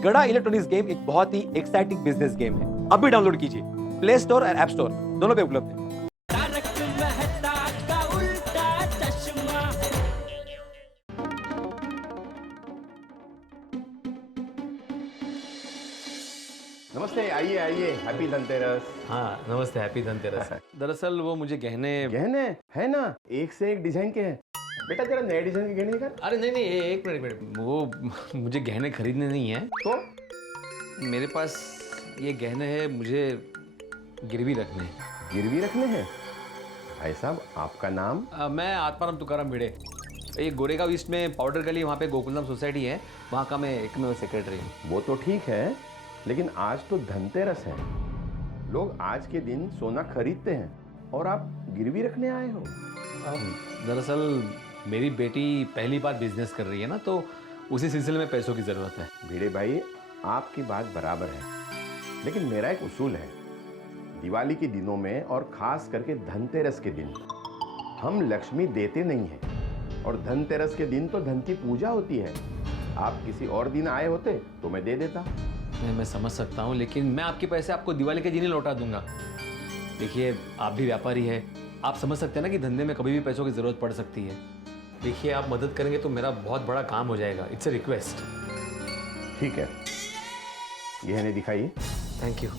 गड़ा electronics game एक बहुत ही एक्साइटिंग बिजनेस गेम है। अभी डाउनलोड कीजिए, प्ले स्टोर और ऐप स्टोर दोनों पे उपलब्ध है। नमस्ते, आइए आइए, हैप्पी धनतेरस। हाँ नमस्ते, हैप्पी धनतेरस। दरअसल वो मुझे गहने गहने है ना, एक से एक डिजाइन के हैं। बेटा जरा नए डिजाइन के गहने निकाल। अरे नहीं एक मिनट वो मुझे गहने खरीदने नहीं है। तो मेरे पास ये गहने हैं, मुझे गिरवी रखने हैं। गिरवी रखने हैं? भाई साहब आपका नाम? मैं आत्माराम तुकाराम भिड़े, ये गोरेगांव ईस्ट में पाउडर गली, वहाँ पे गोकुलधाम सोसाइटी है, वहाँ का मैं एकमेव सेक्रेटरी हूँ। वो तो ठीक है, लेकिन आज तो धनतेरस है। लोग आज के दिन सोना खरीदते हैं और आप गिरवी रखने आए हो। दरअसल मेरी बेटी पहली बार बिजनेस कर रही है ना, तो उसी सिलसिले में पैसों की ज़रूरत है। भिड़े भाई आपकी बात बराबर है, लेकिन मेरा एक उसूल है। दिवाली के दिनों में और खास करके धनतेरस के दिन हम लक्ष्मी देते नहीं हैं, और धनतेरस के दिन तो धन की पूजा होती है। आप किसी और दिन आए होते तो मैं दे देता। मैं समझ सकता हूँ, लेकिन मैं आपके पैसे आपको दिवाली के दिन ही लौटा दूंगा। देखिए आप भी व्यापारी है, आप समझ सकते हैं ना कि धंधे में कभी भी पैसों की ज़रूरत पड़ सकती है। देखिए आप मदद करेंगे तो मेरा बहुत बड़ा काम हो जाएगा। It's a request. ठीक है, गहने दिखाइए। Thank you.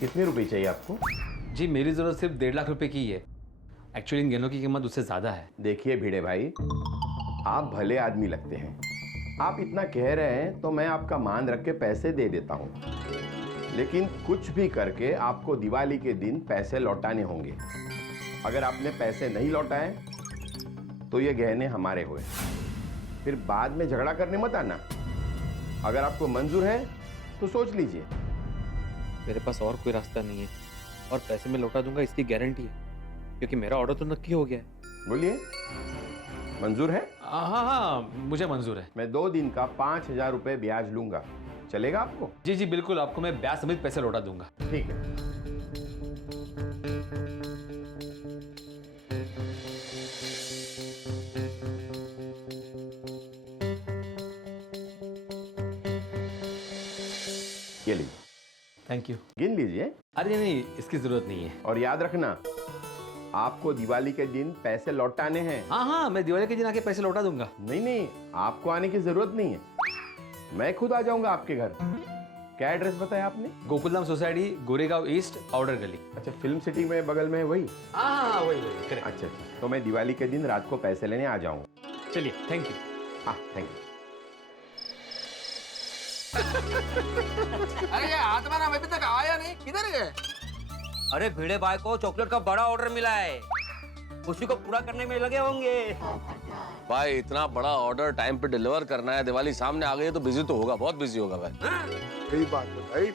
कितने रुपए चाहिए आपको? जी मेरी ज़रूरत सिर्फ 1.5 लाख रुपए की ही है। एक्चुअली इन गहनों की कीमत उससे ज़्यादा है। देखिए भिड़े भाई, आप भले आदमी लगते हैं। आप इतना कह रहे हैं तो मैं आपका मान रख के पैसे दे देता हूँ, लेकिन कुछ भी करके आपको दिवाली के दिन पैसे लौटाने होंगे। अगर आपने पैसे नहीं लौटाए तो ये गहने हमारे हुए। फिर बाद में झगड़ा करने मत आना। अगर आपको मंजूर है तो सोच लीजिए। मेरे पास और कोई रास्ता नहीं है, और पैसे मैं लौटा दूंगा इसकी गारंटी है, क्योंकि मेरा ऑर्डर तो नक्की हो गया है। बोलिए, मंजूर है? हाँ मुझे मंजूर है। मैं 2 दिन का 5,000 रुपये ब्याज लूंगा, चलेगा आपको? जी बिल्कुल, आपको मैं ब्याज समेत पैसे लौटा दूंगा। ठीक है। ये लीजिए, थैंक यू। गिन लीजिए। अरे नहीं इसकी ज़रूरत नहीं है। और याद रखना, आपको दिवाली के दिन पैसे लौटाने हैं। हाँ मैं दिवाली के दिन आके पैसे लौटा दूंगा। नहीं, आपको आने की जरूरत नहीं है, मैं खुद आ जाऊंगा आपके घर। क्या एड्रेस बताया आपने? Gokuldham society, Goregaon east, powder गली। अच्छा, फिल्म सिटी में बगल में है वही? हाँ वही करेक्ट। अच्छा, तो मैं दिवाली के दिन रात को पैसे लेने आ जाऊंगा। चलिए थैंक यू। हाँ थैंक यू। अरे ये आत्माराम अभी तक आया नहीं, किधर गए? अरे भिड़े भाई को चॉकलेट का बड़ा ऑर्डर मिला है, उसी को पूरा करने में लगे होंगे। भाई इतना बड़ा ऑर्डर टाइम पे डिलीवर करना है, दिवाली सामने आ गई है तो बिजी तो होगा, बहुत बिजी होगा भाई। सही बात है भाई,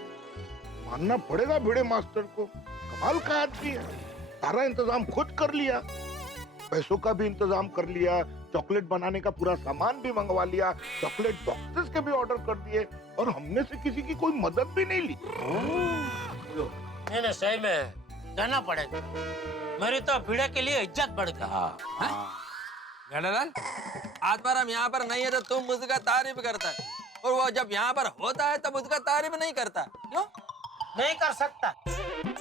मानना पड़ेगा भिड़े मास्टर को, कमाल का आदमी है। सारा इंतजाम खुद कर लिया, पैसों का भी इंतजाम कर लिया, चॉकलेट बनाने का पूरा सामान भी मंगवा लिया, चॉकलेट बॉक्सेस के भी ऑर्डर कर दिए, और हमने से किसी की कोई मदद भी नहीं ली। नहीं सही में कहना पड़ेगा, मेरी तो भिड़े के लिए इज्जत बढ़ गई। गणालाल, आत्माराम यहाँ पर नहीं है तो तुम उसका तारीफ करता है, और वो जब यहाँ पर होता है तब उसका तारीफ नहीं करता, क्यों? नहीं कर सकता।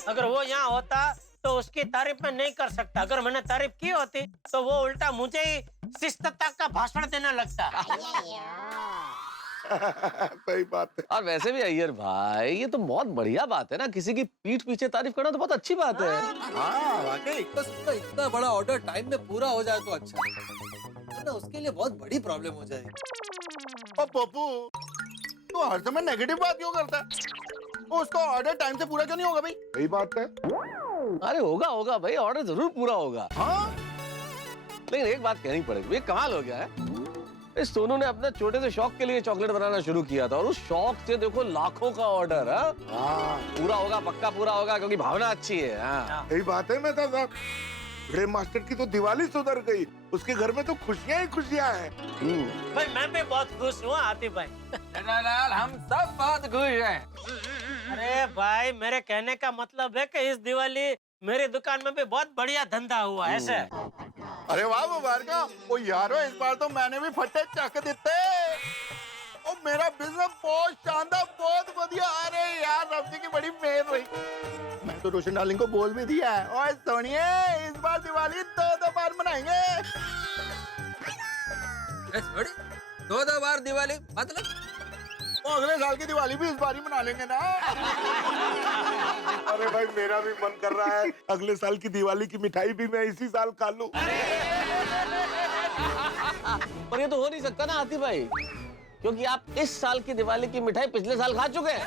अगर वो यहाँ होता तो उसकी तारीफ में नहीं कर सकता। अगर मैंने तारीफ की होती तो वो उल्टा मुझे ही शिस्तता का भाषण देने लगता। सही बात है। और वैसे भी अय्यर भाई, ये तो बहुत बढ़िया बात है ना, किसी की पीठ पीछे तारीफ करना तो बहुत अच्छी बात है। हाँ वाकई, इतना बड़ा ऑर्डर टाइम में पूरा हो जाए तो अच्छा है ना, उसके लिए बहुत बड़ी प्रॉब्लम हो जाएगी। और पप्पू, तू हर समय नेगेटिव बात क्यों करता है? उसका ऑर्डर टाइम से पूरा क्यों नहीं होगा भाई? सही बात है। अरे होगा भाई, ऑर्डर जरूर पूरा होगा। हाँ, लेकिन एक बात कहनी पड़ेगी, ये कमाल हो गया है। इस सोनू ने अपने छोटे से शौक के लिए चॉकलेट बनाना शुरू किया था, और उस शौक से देखो लाखों का ऑर्डर। पूरा होगा, पक्का पूरा होगा, क्योंकि भावना अच्छी है। सही बात है मेहता साहब। भिड़े मास्टर की तो दिवाली सुधर गई, उसके घर में तो खुशियां ही खुशियां हैं। भाई मैं भी बहुत खुश हूँ आतिफ भाई। जेठालाल हम सब बहुत खुश हैं। अरे भाई मेरे कहने का मतलब है कि इस दिवाली मेरी दुकान में भी बहुत बढ़िया धंधा हुआ है ऐसे। अरे वाह मुबारका। ओ यारो इस बार तो मैंने भी फट्टे चक दिते। ओ मेरा बिजनेस बहुत शानदार, बहुत बढ़िया। अरे यार रब जी की बड़ी मेहर रही। मैं तो रोशन डार्लिंग को बोल भी दिया है, ओए सोनिए इस बार दिवाली दो बार मनाएंगे। दो बार दिवाली मतलब? ओ अगले साल की दिवाली भी इस बार ही मना लेंगे ना। अरे भाई मेरा भी मन कर रहा है अगले साल की दिवाली की मिठाई भी मैं इसी साल खा लूं। पर ये तो हो नहीं सकता ना आतिफ भाई, क्योंकि आप इस साल की दिवाली की मिठाई पिछले साल खा चुके हैं।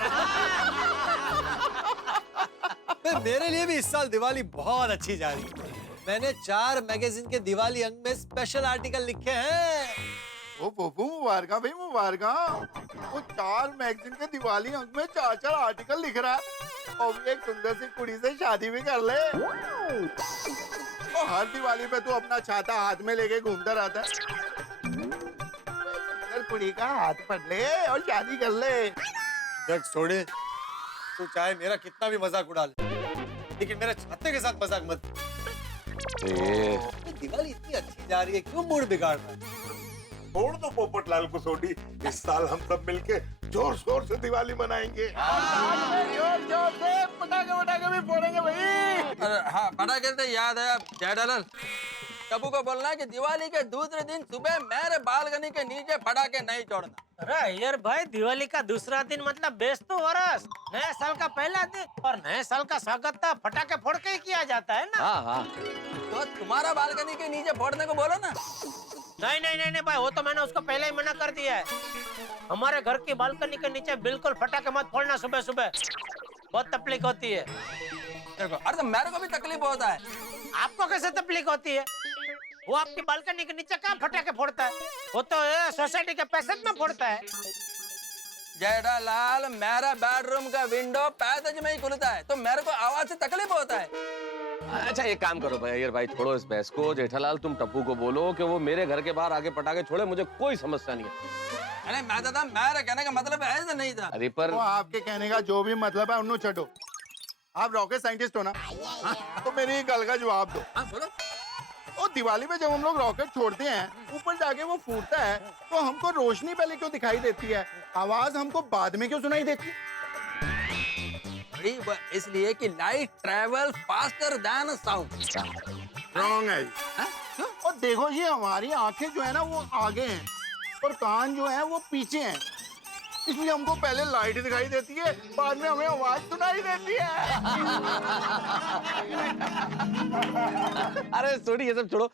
मेरे लिए भी इस साल दिवाली बहुत अच्छी जा रही है। मैंने 4 मैगजीन के दिवाली अंक में स्पेशल आर्टिकल लिखे हैं। ओ पप्पू मुबारका भाई मुबारका। वो 4 मैगजीन के दिवाली अंक में 4 आर्टिकल लिख रहा है और एक सुंदर सी कुड़ी से शादी भी कर ले। ओ हर दिवाली पे तू अपना छाता हाथ में लेके घूमता रहता है। सुंदर कुड़ी का हाथ पकड़ ले और शादी कर ले। देख सोने, तू चाहे मेरा कितना भी मजाक उड़ा ले, लेकिन मेरे छाते के साथ मजाक मत। दिवाली इतनी अच्छी जा रही है, क्यों मूड बिगाड़ रहा है? छोड़ दो पोपटलाल को सोडी, इस साल हम सब मिलके जोर शोर से दिवाली मनाएंगे। जोर जोर से पटाखे वटाखे भी फोड़ेंगे भाई। अरे हाँ, पटाखे से याद है जेठालाल, टप्पू को बोलना है कि दिवाली के दूसरे दिन सुबह मेरे बालकनी के नीचे पटाखे नहीं छोड़ना। अरे यार भाई दिवाली का दूसरा दिन मतलब बेस्तु वरस, नए साल का पहला दिन और नए साल का स्वागत तो फटाके फोड़ के ही किया जाता है ना। हाँ हाँ। तो तुम्हारा बालकनी के नीचे फोड़ने को बोलो ना। नहीं नहीं नहीं नहीं भाई, वो तो मैंने उसको पहले ही मना कर दिया है। हमारे घर की बालकनी के नीचे बिल्कुल फटाके मत फोड़ना सुबह सुबह, बहुत तकलीफ होती है। देखो, अरे तो मेरे को भी तकलीफ होता है। आपको कैसे तकलीफ होती है? वो आपकी बालकनी के नीचे कहाँ फटाके फोड़ता है? वो तो सोसाइटी के पैसेज में फोड़ता है। जेठालाल, मेरा बेडरूम का विंडो पैसेज में ही खुलता है, तो मेरे को आवाज से तकलीफ होता है। अच्छा एक काम करो भाई अय्यर भाई, छोड़ो इस बहस को। जेठालाल तुम टप्पू को बोलो कि वो मेरे घर के बाहर आगे पटाखे छोड़े, मुझे कोई समस्या नहीं है। अरे मैं दादा, मेरे कहने का मतलब ऐसा नहीं था। अरे पर वो आपके कहने का जो भी मतलब है उन्हें छोड़ो। आप रॉकेट साइंटिस्ट हो ना, तो मेरी गल का जवाब दो। हाँ बोलो। और दिवाली पे जब हम लोग रॉकेट छोड़ते हैं, ऊपर जाके वो फूटता है, तो हमको रोशनी पहले क्यों दिखाई देती है, आवाज हमको बाद में क्यों सुनाई देती? वो इसलिए कि light travel faster than sound. Wrong है। और देखो जी, हमारी आंखें जो है ना वो आगे हैं और कान जो है वो पीछे हैं, इसलिए हमको पहले लाइट दिखाई देती है, बाद में हमें आवाज सुनाई देती है। अरे सोनी ये सब छोड़ो।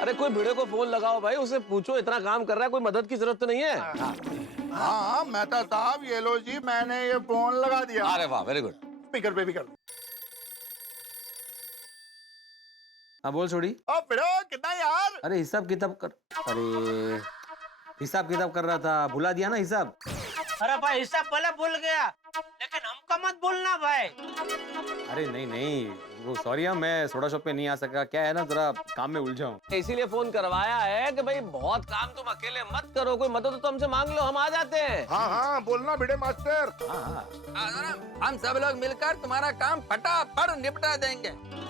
अरे कोई भिड़े को फोन लगाओ भाई, उसे पूछो इतना काम कर रहा है, कोई मदद की जरूरत तो नहीं है। हाँ मेहता साहब, ये लो जी, मैंने ये फोन लगा दिया। अरे वाह, वेरी गुड। स्पीकर पे भी कर दो। हाँ बोल छोड़ी। ओ भिड़ो कितना यार? अरे हिसाब किताब कर, अरे हिसाब किताब कर रहा था, भुला दिया ना हिसाब। अरे भाई हिसाब भले भूल गया, लेकिन हमको मत भूलना भाई। अरे नहीं नहीं, वो सॉरी, मैं सोडा शॉप पे नहीं आ सका, क्या है ना जरा काम में उलझा हूँ। इसीलिए फोन करवाया है कि भाई बहुत काम तुम अकेले मत करो, कोई मदद तो हमसे मांग लो, हम आ जाते हैं। हाँ हाँ बोलना भिड़े मास्टर। हाँ हम सब लोग मिलकर तुम्हारा काम फटाफट निपटा देंगे।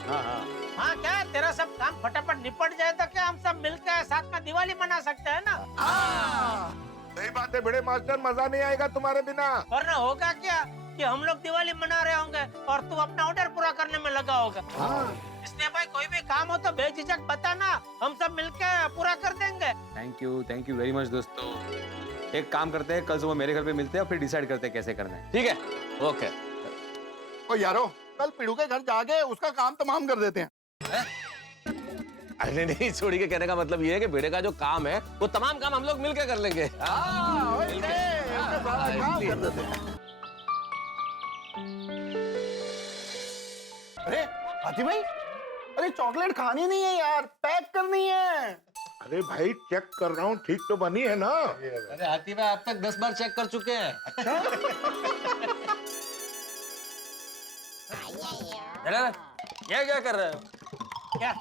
हाँ हाँ हाँ क्या तेरा सब काम फटाफट निपट जाए तो क्या हम सब मिलकर साथ में दिवाली मना सकते हैं ना। सही बात है भिड़े मास्टर, मजा नहीं आएगा तुम्हारे बिना। वरना होगा क्या कि हम लोग दिवाली मना रहे होंगे और तू अपना ऑर्डर पूरा करने में लगा होगा। इसलिए भाई कोई भी काम हो तो बेझिझक बताना, हम सब मिलकर पूरा कर देंगे। थैंक यू वेरी मच दोस्तों। एक काम करते हैं, कल सुबह मेरे घर पे मिलते हैं और फिर डिसाइड करते हैं कैसे करना है। ठीक है, ओके। ओ यारो, कल पिड़ू के घर जाके उसका काम तमाम कर देते हैं। अरे नहीं, छोड़ी के कहने का मतलब ये है कि भिड़े का जो काम है वो तमाम काम हम लोग मिलकर कर लेंगे। अरे हाथी भाई, अरे चॉकलेट खानी नहीं है यार, पैक करनी है। अरे भाई चेक कर रहा हूँ, ठीक तो बनी है ना? अरे हाथी भाई, अब तक 10 बार चेक कर चुके हैं। ये क्या कर रहे हो? क्या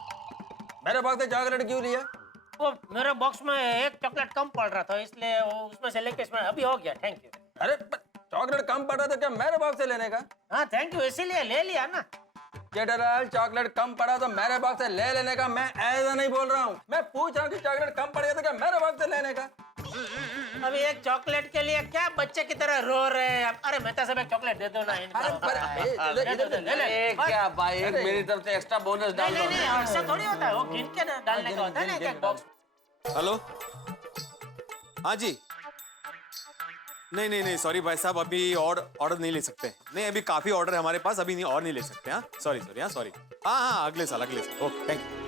मेरे बॉक्स से चॉकलेट क्यों लिया? वो मेरे बॉक्स में एक चॉकलेट कम पड़ रहा था, इसलिए वो उसमें से लेके इसमें अभी हो गया। Thank you. अरे चॉकलेट कम पड़ा तो क्या मेरे बॉक्स से लेने का? हाँ थैंक यू, इसीलिए ले लिया ना। जेठालाल, चॉकलेट कम पड़ा तो मेरे बॉक्स से ले लेने का, मैं ऐसा नहीं बोल रहा हूँ। मैं पूछ रहा हूँ कि चॉकलेट कम पड़ गया तो क्या मेरे बॉक्स से लेने का? अभी एक चॉकलेट के लिए क्या बच्चे की तरह रो रहे हैं? अरे मेहता साहब एक चॉकलेट दे दो ना इनको। अरे ले। क्या भाई, एक मेरी तरफ से एक्स्ट्रा बोनस डाल दो। नहीं ऐसा थोड़ी होता है, वो गिन के डालने का होता है ना एक बॉक्स। हेलो, हाँ जी। नहीं सॉरी भाई साहब, अभी और ऑर्डर नहीं ले सकते। नहीं, अभी काफी ऑर्डर है हमारे पास, अभी नहीं और नहीं ले सकते। हाँ सॉरी, हाँ सॉरी। हाँ अगले साल ओके थैंक यू।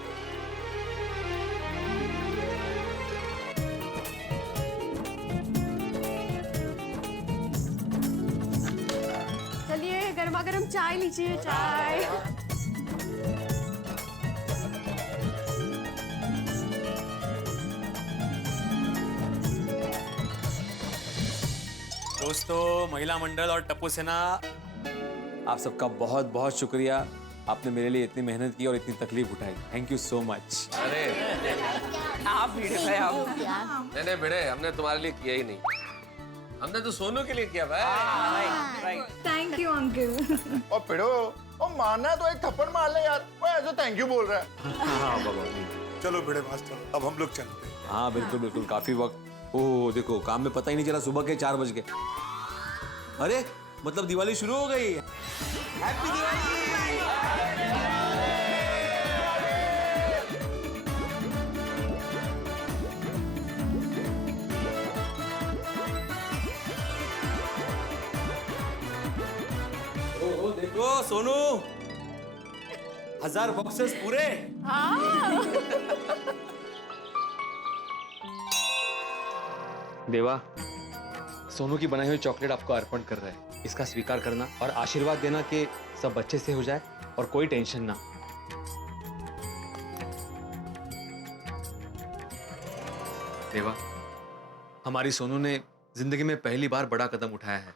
चलिए गर्मा गर्म चाय लीजिए, चाय। दोस्तों, महिला मंडल और टप्पू सेना, आप सबका बहुत बहुत शुक्रिया। आपने मेरे लिए इतनी मेहनत की और इतनी तकलीफ उठाई। Thank you so much. अरे आप भिड़े भाई, आप नहीं भिड़े, हमने तुम्हारे लिए किया ही नहीं, हमने तो सोनू के लिए किया भाई। Thank you uncle. और पिड़ो, और मारना है तो एक थप्पड़ मार ले यार, वो ऐसे थैंक यू बोल रहा है। हाँ बाबा। चलो भिड़े मास्टर, अब हम लोग चलते हैं। हाँ बिल्कुल, काफी वक्त। ओह देखो, काम में पता ही नहीं चला सुबह के 4 बज गए। अरे मतलब दिवाली शुरू हो गई। हैप्पी दिवाली। ओ देखो सोनू, 1000 बॉक्सेस पूरे। देवा, सोनू की बनाई हुई चॉकलेट आपको अर्पण कर रहा है। इसका स्वीकार करना और आशीर्वाद देना कि सब अच्छे से हो जाए और कोई टेंशन ना। देवा, हमारी सोनू ने जिंदगी में पहली बार बड़ा कदम उठाया है।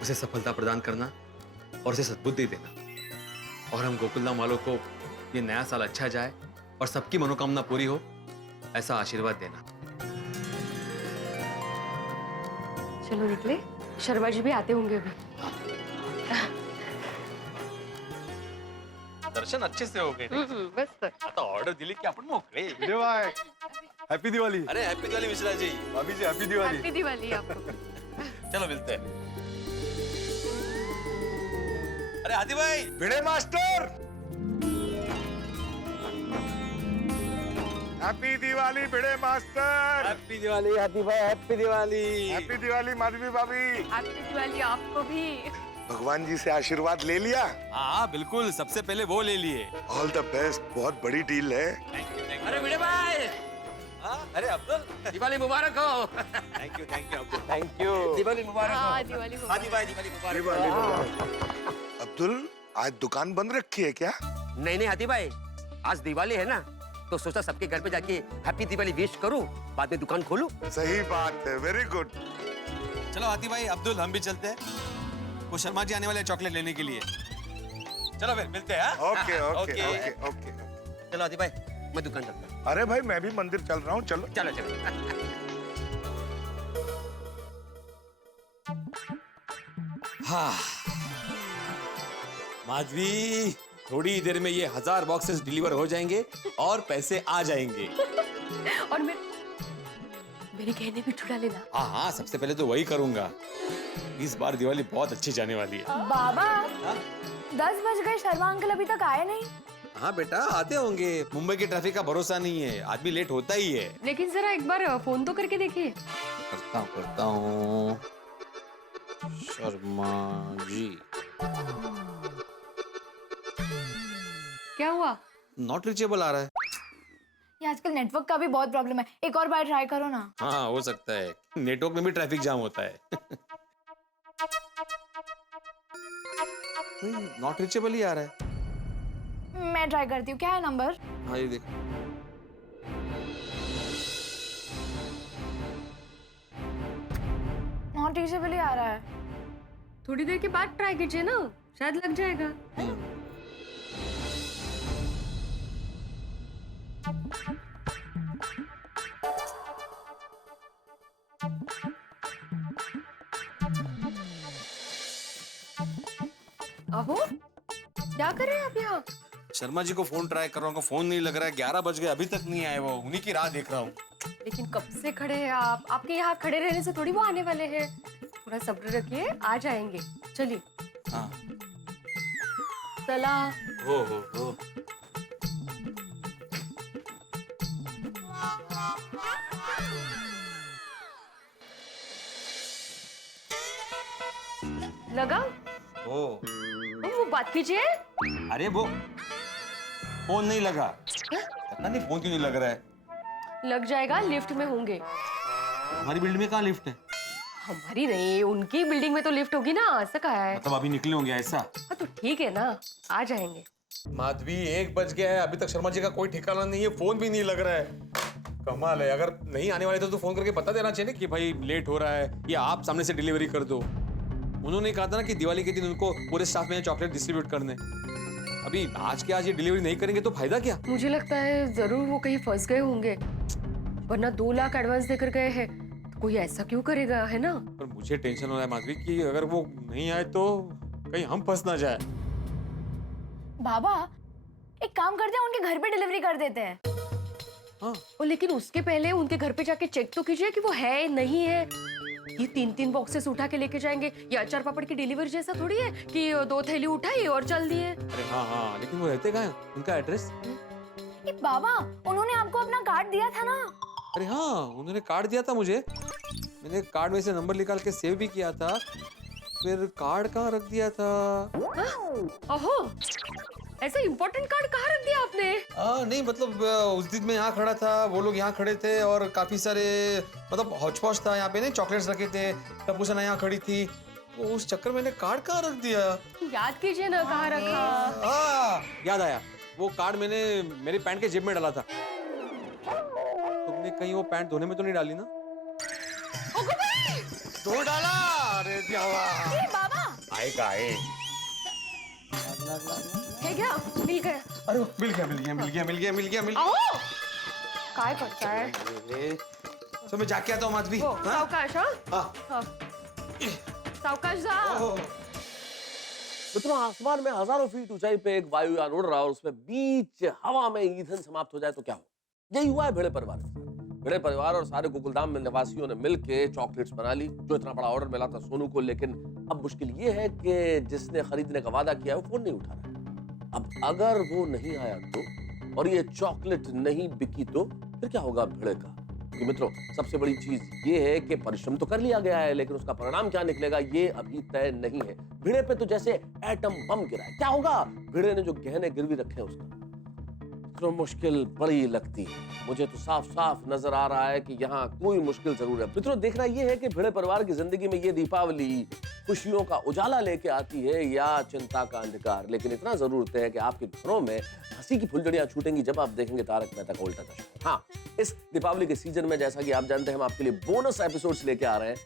उसे सफलता प्रदान करना और उसे सद्बुद्धि देना, और हम गोकुलधाम वालों को ये नया साल अच्छा जाए और सबकी मनोकामना पूरी हो, ऐसा आशीर्वाद देना। चलो निकले, शर्मा जी भी आते होंगे अभी। दर्शन अच्छे से हो गए। बस आता ऑर्डर दिली की आपण मोकळे। हैप्पी दिवाली। अरे हैप्पी दिवाली मिश्रा जी। भाभी जी हैप्पी दिवाली। हैप्पी दिवाली आपको। चलो मिलते हैं। अरे आदि भाई। भिड़े मास्टर, हैप्पी दिवाली भिड़े मास्टर। हैप्पी दिवाली आदि भाई, हैप्पी दिवाली। हैप्पी दिवाली माधवी भाभी। हैप्पी दिवाली आपको भी। भगवान जी से आशीर्वाद ले लिया? हाँ बिल्कुल, सबसे पहले वो ले लिए। ऑल द बेस्ट, बहुत बड़ी डील है। अरे भिड़े भाई, अरे अब्दुल, दिवाली मुबारक हो। Thank you Abdul, thank you. Diwali मुबारक हो। हाँ दिवाली मुबारक। आदि भाई, दिवाली मुबारक। दिवाली मुबारक। अब्दुल, आज दुकान बंद रखी है क्या? नहीं हाथी भाई, आज दिवाली है ना, तो सोचा सबके घर पे जाके हैप्पी दिवाली विश करूं, बाद में दुकान खोलूं। सही बात है, वेरी गुड। चलो आदि भाई, अब्दुल हम भी चलते हैं। वो शर्मा जी आने वाले हैं चॉकलेट लेने के लिए। चलो फिर मिलते हैं। Okay okay okay okay. चलो आदि भाई, मैं दुकान चलता हूं। अरे भाई, मैं भी मंदिर चल रहा हूँ, चलो। चलो चलो। हाँ माधवी, थोड़ी देर में ये 1000 बॉक्सेस डिलीवर हो जाएंगे और पैसे आ जाएंगे। और मेरे गहने भी छुड़ा लेना। हाँ, सबसे पहले तो वही करूंगा। इस बार दिवाली बहुत अच्छी जाने वाली है। बाबा, 10 बज गए, शर्मा अंकल अभी तक आए नहीं। हाँ बेटा, आते होंगे। मुंबई के ट्रैफिक का भरोसा नहीं है, आदमी लेट होता ही है। लेकिन जरा एक बार फोन तो करके देखिए। करता हूँ। शर्मा जी, क्या हुआ? नॉट रीचेबल आ रहा है। ये आजकल नेटवर्क का भी बहुत प्रॉब्लम है, एक और बार ट्राई करो ना। हाँ हो सकता है, नेटवर्क में भी ट्रैफिक जाम होता है। नॉट रीचेबल ही आ रहा है। मैं ट्राई करती हूँ, क्या है नंबर? हाँ ये देखो। नॉट रीचेबल ही आ रहा है। थोड़ी देर के बाद ट्राई कीजिए ना, शायद लग जाएगा। अहो क्या कर रहे हैं आप यहाँ? शर्मा जी को फोन ट्राई कर रहा हूँ, फोन नहीं लग रहा है। 11 बज गए, अभी तक नहीं आए वो। उन्हीं की राह देख रहा हूँ। लेकिन कब से खड़े हैं आप? आपके यहाँ खड़े रहने से थोड़ी वो आने वाले हैं। थोड़ा सब्र रखिए, आ जाएंगे। चलिए। हाँ। चला। हो। लगा? ओ, वो बात कीजिए। अरे वो फोन नहीं लगा। पता नहीं फोन क्यों नहीं लग रहा है। लग जाएगा, लिफ्ट में होंगे। हमारी बिल्डिंग में कहाँ लिफ्ट है? हमारी नहीं, उनकी बिल्डिंग में तो लिफ्ट होगी ना। ऐसा कहा है। मतलब अभी निकले होंगे ऐसा? हाँ तो ठीक है ना, आ जाएंगे। माधवी 1 बज गया है, अभी तक शर्मा जी का कोई ठिकाना नहीं है, फोन भी नहीं लग रहा है। कमाल है। अगर नहीं आने वाले तो फोन करके बता देना चाहिए कि भाई लेट हो रहा है, या आप सामने से डिलीवरी कर दो। उन्होंने कहा था ना कि दिवाली के दिन उनको पूरे स्टाफ में चॉकलेट डिस्ट्रीब्यूट करने। अभी आज के आज ये डिलीवरी नहीं करेंगे तो फायदा क्या? मुझे लगता है जरूर वो कहीं फंस गए होंगे, वरना 2 लाख एडवांस देकर गए हैं। तो कोई ऐसा क्यों करेगा, है ना? पर मुझे टेंशन हो रहा है माधवी कि अगर वो नहीं आए तो कहीं हम फंस ना जाए। बाबा एक काम करते हैं, उनके घर पे डिलीवरी कर देते हैं। हाँ। और लेकिन उसके पहले उनके घर पे जाके चेक तो कीजिए कि वो है नहीं है। ये 3-3 बॉक्सेस उठा के लेके जाएंगे। ये अचार पापड़ की डिलीवरी जैसा थोड़ी है कि 2 थैली उठाई और चल दिए। अरे हाँ, लेकिन वो रहते कहाँ हैं? उनका एड्रेस? बाबा उन्होंने आपको अपना कार्ड दिया था ना। अरे हाँ, उन्होंने कार्ड दिया था मुझे। मैंने कार्ड में से नंबर निकाल के सेव भी किया था। फिर कार्ड कहाँ रख दिया था? ओहो, ऐसा इम्पोर्टेंट कार्ड कहाँ रख दिया आपने? नहीं मतलब उस दिन मैं यहाँ खड़ा था, वो लोग यहाँ खड़े थे और काफी सारे मतलब हौच पौच था यहाँ पे। नहीं चॉकलेट्स रखे थे, टप्पू सना यहाँ खड़ी थी, तो उस चक्कर मैंने कार्ड कहाँ रख दिया। याद कीजिए ना कहाँ रखा। याद आया, वो कार्ड मैंने मेरी पैंट के जेब में डाला था। तुमने कहीं वो पैंट धोने में तो नहीं डाली ना? धो डाला। अरे बाबा आएगा आए। है क्या? मिल गया। अरे मिल गया। आओ, काय करता है? तो मैं जाके आता हूँ माधवी। वो, सावकाश। हाँ? हाँ। सावकाश जा। मित्रों, आसमान में हजारों फीट ऊंचाई पे एक वायुयान उड़ रहा है और उसमें बीच हवा में ईंधन समाप्त हो जाए तो क्या हो? यही हुआ है भिड़े परिवार के साथ। भिड़े परिवार और सारे गोकुलधाम में निवासियों ने मिलकर चॉकलेट्स बना ली। जो इतना बड़ा ऑर्डर मिला था सोनू को, लेकिन अब मुश्किल ये है कि जिसने खरीदने का वादा किया है वो फोन नहीं उठा रहा। अब अगर वो नहीं आया तो, और ये चॉकलेट नहीं बिकी तो फिर क्या होगा भिड़े का? कि मित्रों, सबसे बड़ी चीज ये है कि परिश्रम तो कर लिया गया है, लेकिन उसका परिणाम क्या निकलेगा ये अभी तय नहीं है। भिड़े पे तो जैसे एटम बम गिरा है। क्या होगा? भिड़े ने जो गहने गिरवी रखे हैं उसका तो मुश्किल बड़ी लगती है। मुझे तो साफ साफ नजर आ रहा है कि यहाँ कोई मुश्किल जरूर है। मित्रों, देखना यह है कि भिड़े परिवार की जिंदगी में ये दीपावली खुशियों का उजाला लेके आती है या चिंता का अंधकार। लेकिन इतना जरूर तय है कि आपके घरों में हंसी की फुलझड़ियां छूटेंगी जब आप देखेंगे तारक मेहता का उल्टा चश्मा। हाँ, इस दीपावली के सीजन में जैसा कि आप जानते हैं हम आपके लिए बोनस एपिसोड्स लेके आ रहे हैं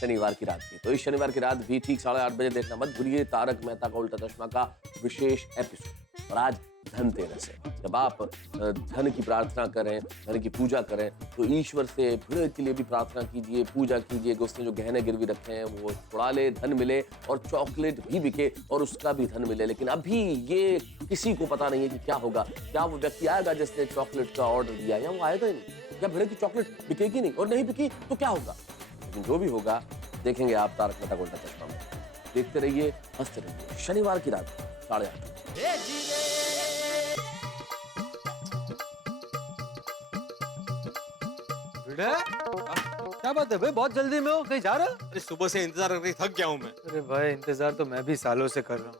शनिवार की रात की। तो इस शनिवार की रात भी ठीक 8:30 बजे देखना मत भूलिए तारक मेहता का उल्टा चश्मा का विशेष एपिसोड। और आज धनतेरस है। जब आप धन की प्रार्थना करें, धन की पूजा करें, तो ईश्वर से भिड़े के लिए भी प्रार्थना कीजिए, पूजा कीजिए कि उसने जो गहने गिरवी रखे हैं वो छुड़ा ले, धन मिले और चॉकलेट भी बिके और उसका भी धन मिले। लेकिन अभी ये किसी को पता नहीं है कि क्या होगा। क्या वो व्यक्ति आएगा जिसने चॉकलेट का ऑर्डर दिया, या वो आएगा ही नहीं, या भिड़े की चॉकलेट बिकेगी नहीं, और नहीं बिकी तो क्या होगा? लेकिन जो भी होगा देखेंगे आप तारक मेहता का उल्टा चश्मा में। देखते रहिए, हंसते रहिए। शनिवार की रात 8:30। क्या बात है भाई, बहुत जल्दी में हो, कहीं जा रहा? अरे सुबह से इंतजार करके थक गया हूँ मैं। अरे भाई, इंतजार तो मैं भी सालों से कर रहा हूँ।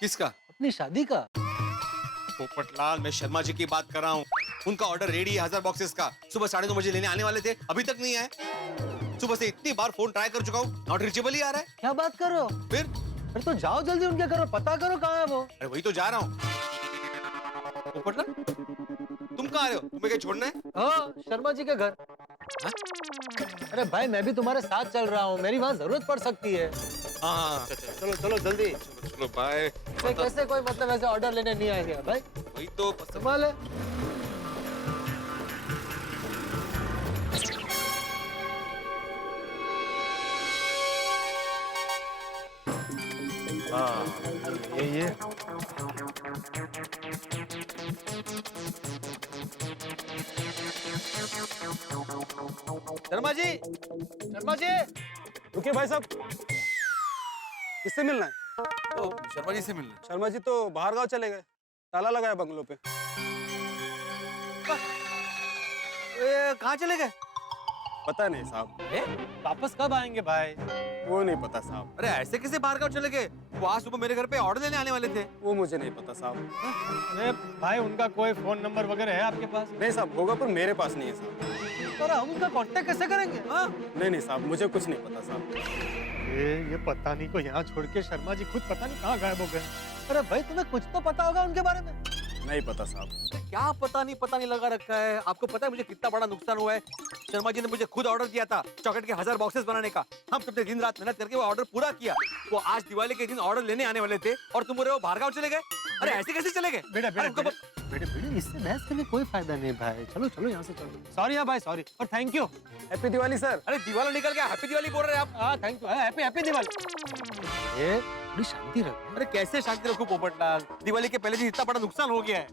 किसका? अपनी शादी का। पोपटलाल, मैं शर्मा जी की बात कर रहा हूँ। उनका ऑर्डर रेडी है 1000 बॉक्सेस का। सुबह 9:30 बजे लेने आने वाले थे, अभी तक नहीं आए। सुबह से इतनी बार फोन ट्राई कर चुका हूँ, नॉट रीचेबल ही आ रहा है। क्या बात कर रहे हो? फिर तो जाओ जल्दी उनके घर, पता करो कहाँ है वो। अरे वही तो जा रहा हूँ। पोपटलाल, तुम कहाँ आ रहे हो? तुम्हें क्या छोड़ना है? हाँ, शर्मा जी के घर। हाँ? अरे भाई, मैं भी तुम्हारे साथ चल रहा हूँ, मेरी वहाँ जरूरत पड़ सकती है। हाँ, चलो चलो जल्दी। चलो बाय। कैसे कोई मतलब ऐसे ऑर्डर लेने नहीं आएंगे भाई? वही तो संभाल है। शर्मा जी, शर्मा जी, रुकिए भाई साहब, किससे मिलना है? तो शर्मा जी से मिलना। शर्मा जी तो बाहर गांव चले गए, ताला लगा है बंगलों पे। कहाँ चले गए? पता नहीं साहब। वापस कब आएंगे भाई? वो नहीं पता साहब। अरे ऐसे कैसे बाहर गाँव चले गए? वो आज सुबह मेरे घर पे ऑर्डर लेने आने वाले थे। वो मुझे नहीं पता साहब। अरे भाई, उनका कोई फोन नंबर वगैरह है आपके पास? नहीं साहब, होगा पर मेरे पास नहीं है साहब। और हम उनका कांटेक्ट कैसे करेंगे? हाँ? नहीं साहब, मुझे कुछ नहीं पता साहब। ये पता नहीं को यहाँ छोड़ के शर्मा जी खुद पता नहीं कहाँ गायब हो गए। अरे भाई, तुम्हें कुछ तो पता होगा उनके बारे में। नहीं पता साहब। क्या पता नहीं लगा रखा है। आपको पता है मुझे कितना बड़ा नुकसान हुआ है? शर्मा जी ने मुझे खुद ऑर्डर दिया था चॉकलेट के 1000 बॉक्सेस बनाने का। हम सबने दिन रात मेहनत करके वो ऑर्डर पूरा किया। वो आज दिवाली के दिन ऑर्डर लेने आने वाले थे और तुम बोल रहे हो बाहर गाँव चले गए। अरे ऐसे कैसे चले गए? बेटा इससे बहस करने कोई फायदा नहीं भाई। चलो चलो यहाँ से चलो। सॉरी है भाई, सॉरी और thank you. Happy Diwali sir. अरे दिवाली निकल गया, हैप्पी दिवाली बोल रहे हैं आप? हाँ थैंक यू, हैप्पी दिवाली। ये थोड़ी शांति रखो। अरे कैसे शांति रखूं पोपटलाल? दिवाली के पहले दिन इतना बड़ा नुकसान हो गया है।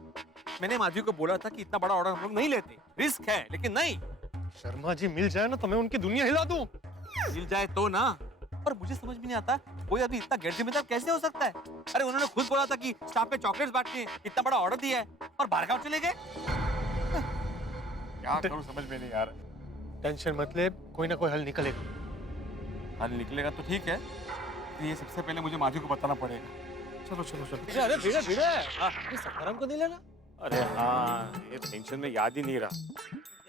मैंने माधवी को बोला था कि इतना बड़ा ऑर्डर हम लोग नहीं लेते, रिस्क है, लेकिन नहीं। शर्मा जी मिल जाए ना तो मैं उनकी दुनिया हिला दूं। मिल जाए तो ना। और मुझे समझ में नहीं आता कोई अभी इतना गैर जिम्मेदार कैसे हो सकता है? अरे उन्होंने खुद बोला था कि स्टाफ पे चॉकलेट्स बांटने हैं, इतना बड़ा ऑर्डर दिया है और बाहर गाँव चले गए। क्या करूं समझ में नहीं आ रहा। टेंशन मत ले, कोई ना कोई हल निकलेगा। हल निकलेगा तो ठीक है, ये सबसे पहले मुझे माधवी को बताना पड़ेगा। चलो चलो चलो। अरे धीरे सखाराम को नहीं लेना? अरे हाँ, ये टेंशन में याद ही नहीं रहा।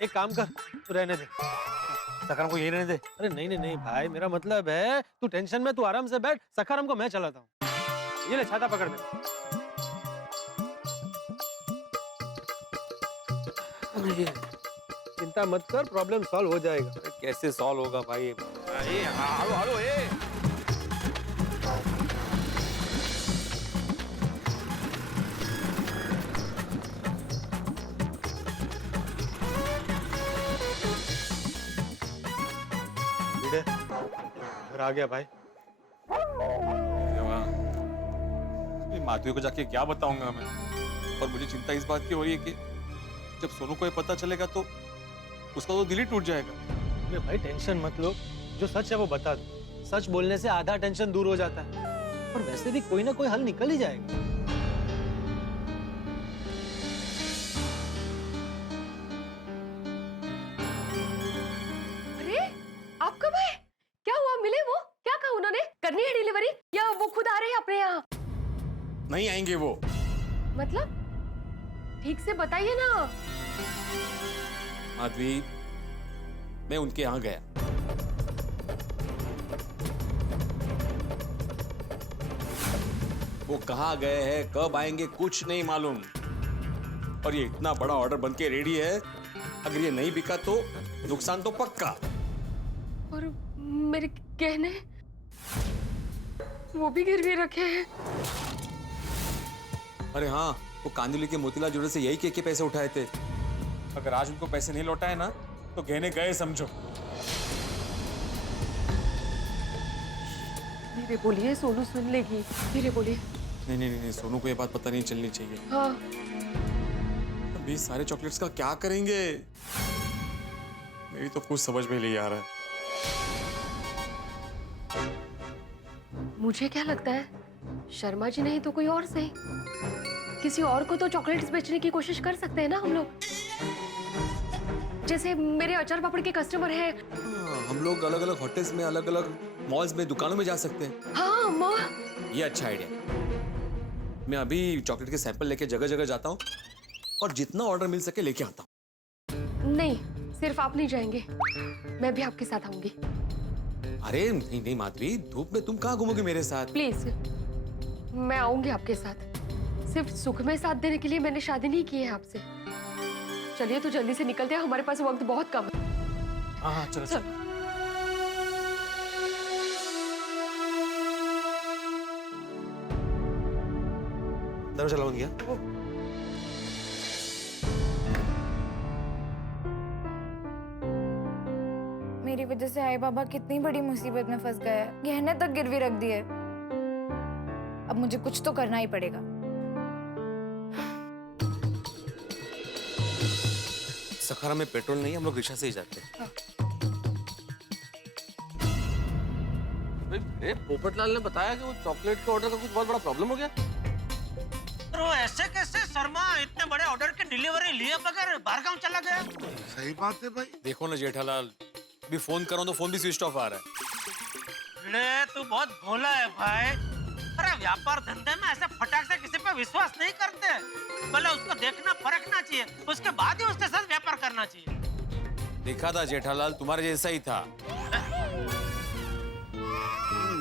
एक काम कर, तू रहने दे। सखाराम को यही रहने दे। अरे नहीं भाई, मेरा मतलब है तू टेंशन में तू आराम से बैठ, सखाराम को मैं चलाता हूँ। ये ले छाता पकड़ दे। चिंता मत कर, प्रॉब्लम सॉल्व हो जाएगा। कैसे सॉल्व होगा भाई? हेलो हेलो ए। घर आ गया भाई। माधवी को जाके क्या बताऊंगा मैं? और मुझे चिंता इस बात की हो रही है कि जब सोनू को ये पता चलेगा तो उसका तो दिल ही टूट जाएगा। अरे भाई टेंशन मत लो, जो सच है वो बता दो। सच बोलने से आधा टेंशन दूर हो जाता है। और वैसे भी कोई ना कोई हल निकल ही जाएगा। अरे आप कब आए? क्या हुआ? मिले वो? क्या कहा उन्होंने? करनी है डिलीवरी या वो खुद आ रहे हैं अपने यहाँ? नहीं आएंगे वो। मतलब ठीक से बताइए ना। माधवी, मैं उनके यहाँ गया। वो कहाँ गए हैं, कब आएंगे, कुछ नहीं मालूम। और ये इतना बड़ा ऑर्डर बनके रेडी है, अगर ये नहीं बिका तो नुकसान तो पक्का। और मेरे गहने वो भी गिरवी रखे हैं। अरे हाँ, वो कांदिली के मोतीलाल ज्वेलर्स से यही के पैसे उठाए थे। अगर आज उनको पैसे नहीं लौटाए ना तो गहने गए समझो। धीरे बोलिए, सोनू सुन लेगी। धीरे बोलिए। नहीं, सोनू को ये बात पता नहीं चलनी चाहिए। हाँ। अभी सारे चॉकलेट्स का क्या करेंगे? मेरी तो कुछ समझ में नहीं आ रहा है। मुझे क्या लगता है, शर्मा जी नहीं तो कोई और सही, किसी और को तो चॉकलेट्स बेचने की कोशिश कर सकते हैं ना हम लोग। जैसे मेरे अचार पापड़ के कस्टमर हैं। हम लोग अलग अलग होटल्स में, अलग अलग मॉल्स में, दुकानों में जा सकते हैं। हाँ माँ, ये अच्छा आइडिया। मैं अभी चॉकलेट के सैंपल लेके जगह जगह जाता हूँ और जितना ऑर्डर मिल सके लेके आता हूँ। नहीं, सिर्फ आप नहीं जाएंगे, मैं भी आपके साथ आऊंगी। अरे नहीं माधवी, धूप में तुम कहाँ घूमोगे मेरे साथ? प्लीज, मैं आऊंगी आपके साथ। सिर्फ सुख में साथ देने के लिए मैंने शादी नहीं की है आपसे। चलिए तो जल्दी से निकलते हैं, हमारे पास वक्त बहुत कम है। हाँ चलो चलो। दरवाजा लगा दिया। मेरी वजह से आई बाबा कितनी बड़ी मुसीबत में फंस गए हैं। गहने तक गिरवी रख दिए। अब अब मुझे कुछ तो करना ही पड़ेगा। सखारा में पेट्रोल नहीं है, हम लोग रिक्शा से ही जाते हैं। भाई पोपटलाल ने बताया कि वो चॉकलेट के ऑर्डर का कुछ बहुत बड़ा प्रॉब्लम हो गया। तो ऐसे कैसे शर्मा इतने बड़े ऑर्डर की डिलीवरी लिए बगैर बाहर गाँव चला गया? सही बात है भाई। देखो ना जेठालाल, अभी फोन करो तो फोन भी स्विच ऑफ आ रहा है। भिड़े तू बहुत भोला है भाई। अरे व्यापार धंधे में ऐसे फटाक से किसी पे विश्वास नहीं करते। पहले उसको देखना परखना चाहिए, उसके बाद ही उसके साथ व्यापार करना चाहिए। देखा था जेठालाल, तुम्हारे जैसा ही था।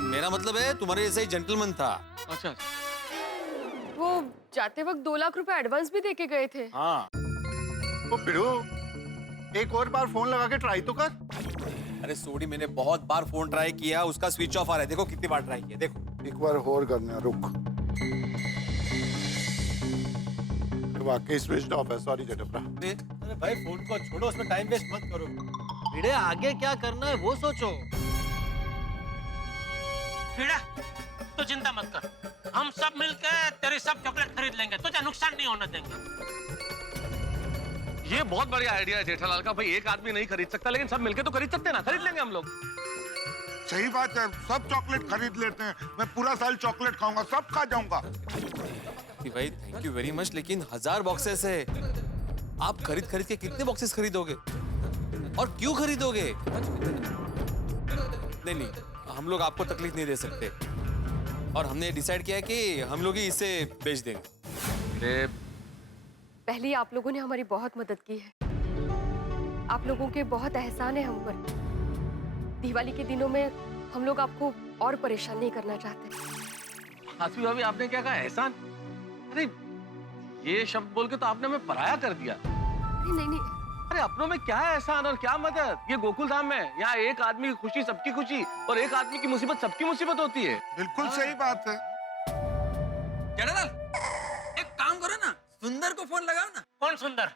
मेरा मतलब है तुम्हारे जैसा ही जेंटलमैन था। अच्छा, वो जाते वक्त 2 लाख रुपए एडवांस भी देके गए थे। हाँ तो बिड़ू, एक और बार फोन लगा के ट्राई तो कर। अरे सोडी, मैंने बहुत बार फोन ट्राई किया, उसका स्विच ऑफ आ रहा है। देखो कितनी बार ट्राई किया, देखो। एक बार और करना, रुक। वाकई स्विच ऑफ है, सॉरी जटपरा। अरे भाई फोन को छोड़ो, उसमें टाइम वेस्ट मत करो। भिड़े आगे क्या करना है वो सोचो। भिड़ा तू चिंता मत कर, हम सब मिलकर तेरी सब चॉकलेट खरीद लेंगे, तुझे नुकसान नहीं होने देंगे। ये बहुत बढ़िया आइडिया है जेठालाल का। भाई एक आदमी नहीं खरीद सकता, लेकिन सब मिलके तो खरीद सकते हैं ना। खरीद लेंगे हम लोग। सही बात है, सब चॉकलेट खरीद लेते हैं। मैं पूरा साल चॉकलेट खाऊंगा, सब खा जाऊंगा। भाई थैंक यू वेरी मच, लेकिन 1000 बॉक्सेस है। आप खरीद खरीद के कितने बॉक्सेस खरीदोगे और क्यों खरीदोगे? नहीं, हम लोग आपको तकलीफ नहीं दे सकते और हमने डिसाइड किया है कि हम लोग ही इसे बेच देंगे। पहले आप लोगों ने हमारी बहुत मदद की है। आप लोगों के बहुत एहसान है हम पर। दिवाली के दिनों में हम लोग आपको और परेशान नहीं करना चाहते। हाथी भाभी, आपने क्या कहा? एहसान? अरे ये शब्द बोल के तो आपने हमें पराया कर दिया। नहीं। अरे अपनों में क्या है एहसान और क्या मदद? ये गोकुल धाम है, यहाँ एक आदमी की खुशी सबकी खुशी और एक आदमी की मुसीबत सबकी मुसीबत होती है। बिल्कुल सही बात है। जेठालाल, एक काम करो ना, सुंदर को फोन लगाओ ना। कौन सुंदर?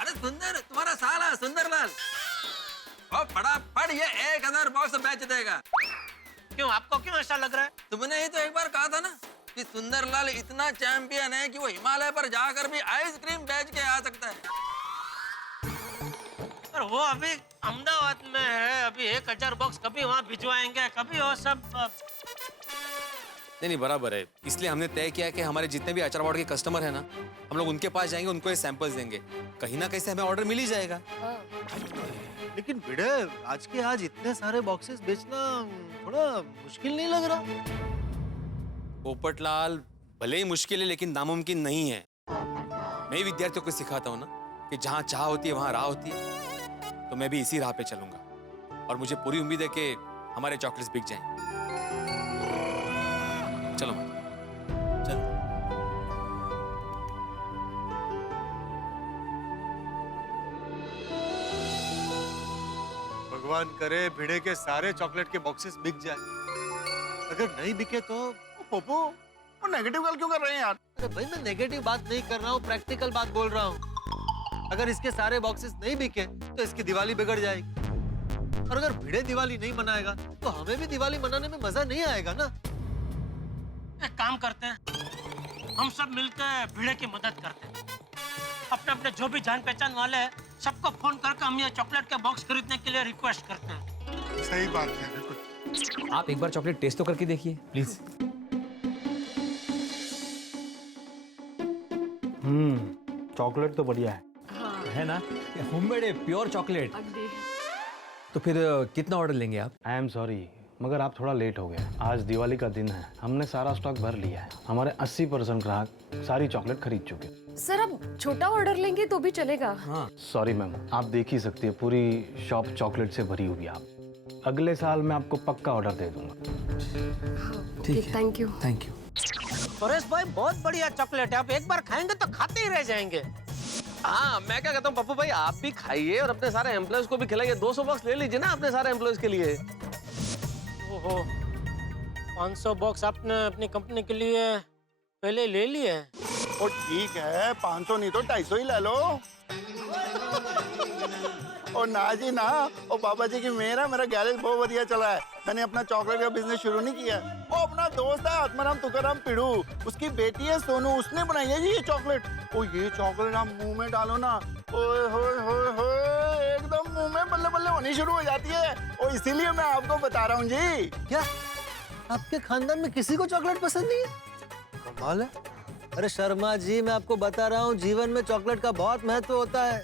अरे सुंदर, तुम्हारा साला सुंदरलाल। और फटाफट ये 1000 बॉक्स बेच देगा। क्यों, आपको क्यों ऐसा लग रहा है? तुमने ही तो एक बार कहा था ना कि सुंदरलाल इतना चैंपियन है कि वो हिमालय पर जाकर भी आइसक्रीम बेच के आ सकता है। और वो अभी अहमदाबाद में है। अभी 1000 बॉक्स कभी वहाँ भिजवाएंगे, कभी वो सब। नहीं, बराबर है। इसलिए हमने तय किया कि हमारे जितने भी अचार के कस्टमर है ना, हम लोग उनके पास जाएंगे, उनको ये सैंपल्स देंगे। कहीं ना कहीं से हमें ऑर्डर मिल ही जाएगा। लेकिन भिड़े आज के आज इतने सारे बॉक्सेस बेचना थोड़ा मुश्किल नहीं लग रहा? पोपटलाल, भले ही मुश्किल है लेकिन नामुमकिन नहीं है। मैं विद्यार्थियों को सिखाता हूँ ना कि जहाँ चाह होती है वहाँ राह होती है, तो मैं भी इसी राह पे चलूंगा और मुझे पूरी उम्मीद है कि हमारे चॉकलेट्स बिक जाएं। चलो चल। भगवान करे भिड़े के सारे चॉकलेट के बॉक्सेस बिक जाए। अगर नहीं बिके तो पप्पू, वो नेगेटिव गल क्यों कर रहे हैं यार? अरे भाई मैं नेगेटिव बात नहीं कर रहा हूँ, प्रैक्टिकल बात बोल रहा हूँ। अगर इसके सारे बॉक्सेस नहीं बिके तो इसकी दिवाली बिगड़ जाएगी और अगर भिड़े दिवाली नहीं मनाएगा तो हमें भी दिवाली मनाने में मजा नहीं आएगा ना। एक काम करते हैं, हम सब मिलकर भिड़े की मदद करते हैं। अपने अपने जो भी जान पहचान वाले हैं सबको फोन करके हम ये चॉकलेट के बॉक्स खरीदने के लिए रिक्वेस्ट करते हैं। सही बात है, बिल्कुल। आप एक बार चॉकलेट टेस्ट तो करके देखिए प्लीज। चॉकलेट तो बढ़िया है। है ना, होममेड है, प्योर चॉकलेट। तो फिर कितना ऑर्डर लेंगे आप? आई एम सॉरी, मगर आप थोड़ा लेट हो गए। आज दिवाली का दिन है, हमने सारा स्टॉक भर लिया है। हमारे 80% ग्राहक सारी चॉकलेट खरीद चुके। सर, अब छोटा ऑर्डर लेंगे तो भी चलेगा। हाँ। सॉरी मैम, आप देख ही सकती है पूरी शॉप चॉकलेट से भरी हुई है। आप अगले साल मैं आपको पक्का ऑर्डर दे दूंगा। ठीक है, thank you. Thank you. Suresh भाई, बहुत बढ़िया चॉकलेट है, आप एक बार खाएंगे तो खाते ही रह जाएंगे। हाँ, मैं क्या कहता हूँ पप्पू भाई, आप भी खाइए और अपने सारे एम्प्लॉयज को भी खिलाइए। 200 बॉक्स ले लीजिए ना अपने सारे एम्प्लॉयज के लिए। ओहो, 500 बॉक्स आपने अपनी कंपनी के लिए पहले ले लिए हैं। और ठीक है, 500 नहीं तो 250 ही ले लो। और ना जी ना, और बाबा जी की मेरा गैरेज बहुत बढ़िया चला है। मैंने अपना चॉकलेट का बिजनेस शुरू नहीं किया। वो अपना दोस्त है आत्माराम तुकाराम पिड़ू, उसकी बेटी है सोनू, उसने बनाई है जी ये चॉकलेट। ओ ये चॉकलेट आप मुंह में डालो ना, ओए होए होए होए, एकदम मुंह में बल्ले बल्ले होनी शुरू हो जाती है। और इसीलिए मैं आपको बता रहा हूँ जी। क्या आपके खानदान में किसी को चॉकलेट पसंद नहीं है? कमाल है। अरे शर्मा जी, मैं आपको बता रहा हूँ, जीवन में चॉकलेट का बहुत महत्व होता है।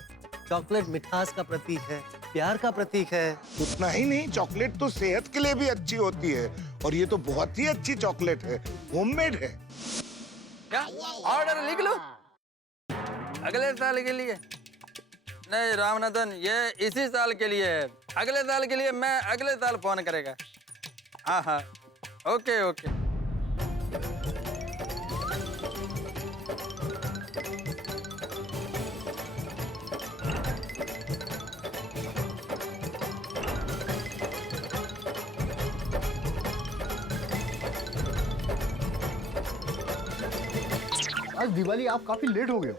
चॉकलेट मिठास का प्रतीक है, प्यार का प्रतीक है। उतना ही नहीं, चॉकलेट तो सेहत के लिए भी अच्छी होती है, और ये तो बहुत ही अच्छी चॉकलेट है, होममेड है। क्या ऑर्डर लिख लो अगले साल के लिए? नहीं रामनाथन, ये इसी साल के लिए है। अगले साल के लिए मैं अगले साल फोन करेगा। हाँ हाँ, ओके ओके। आज दिवाली आप काफी लेट हो गए हो।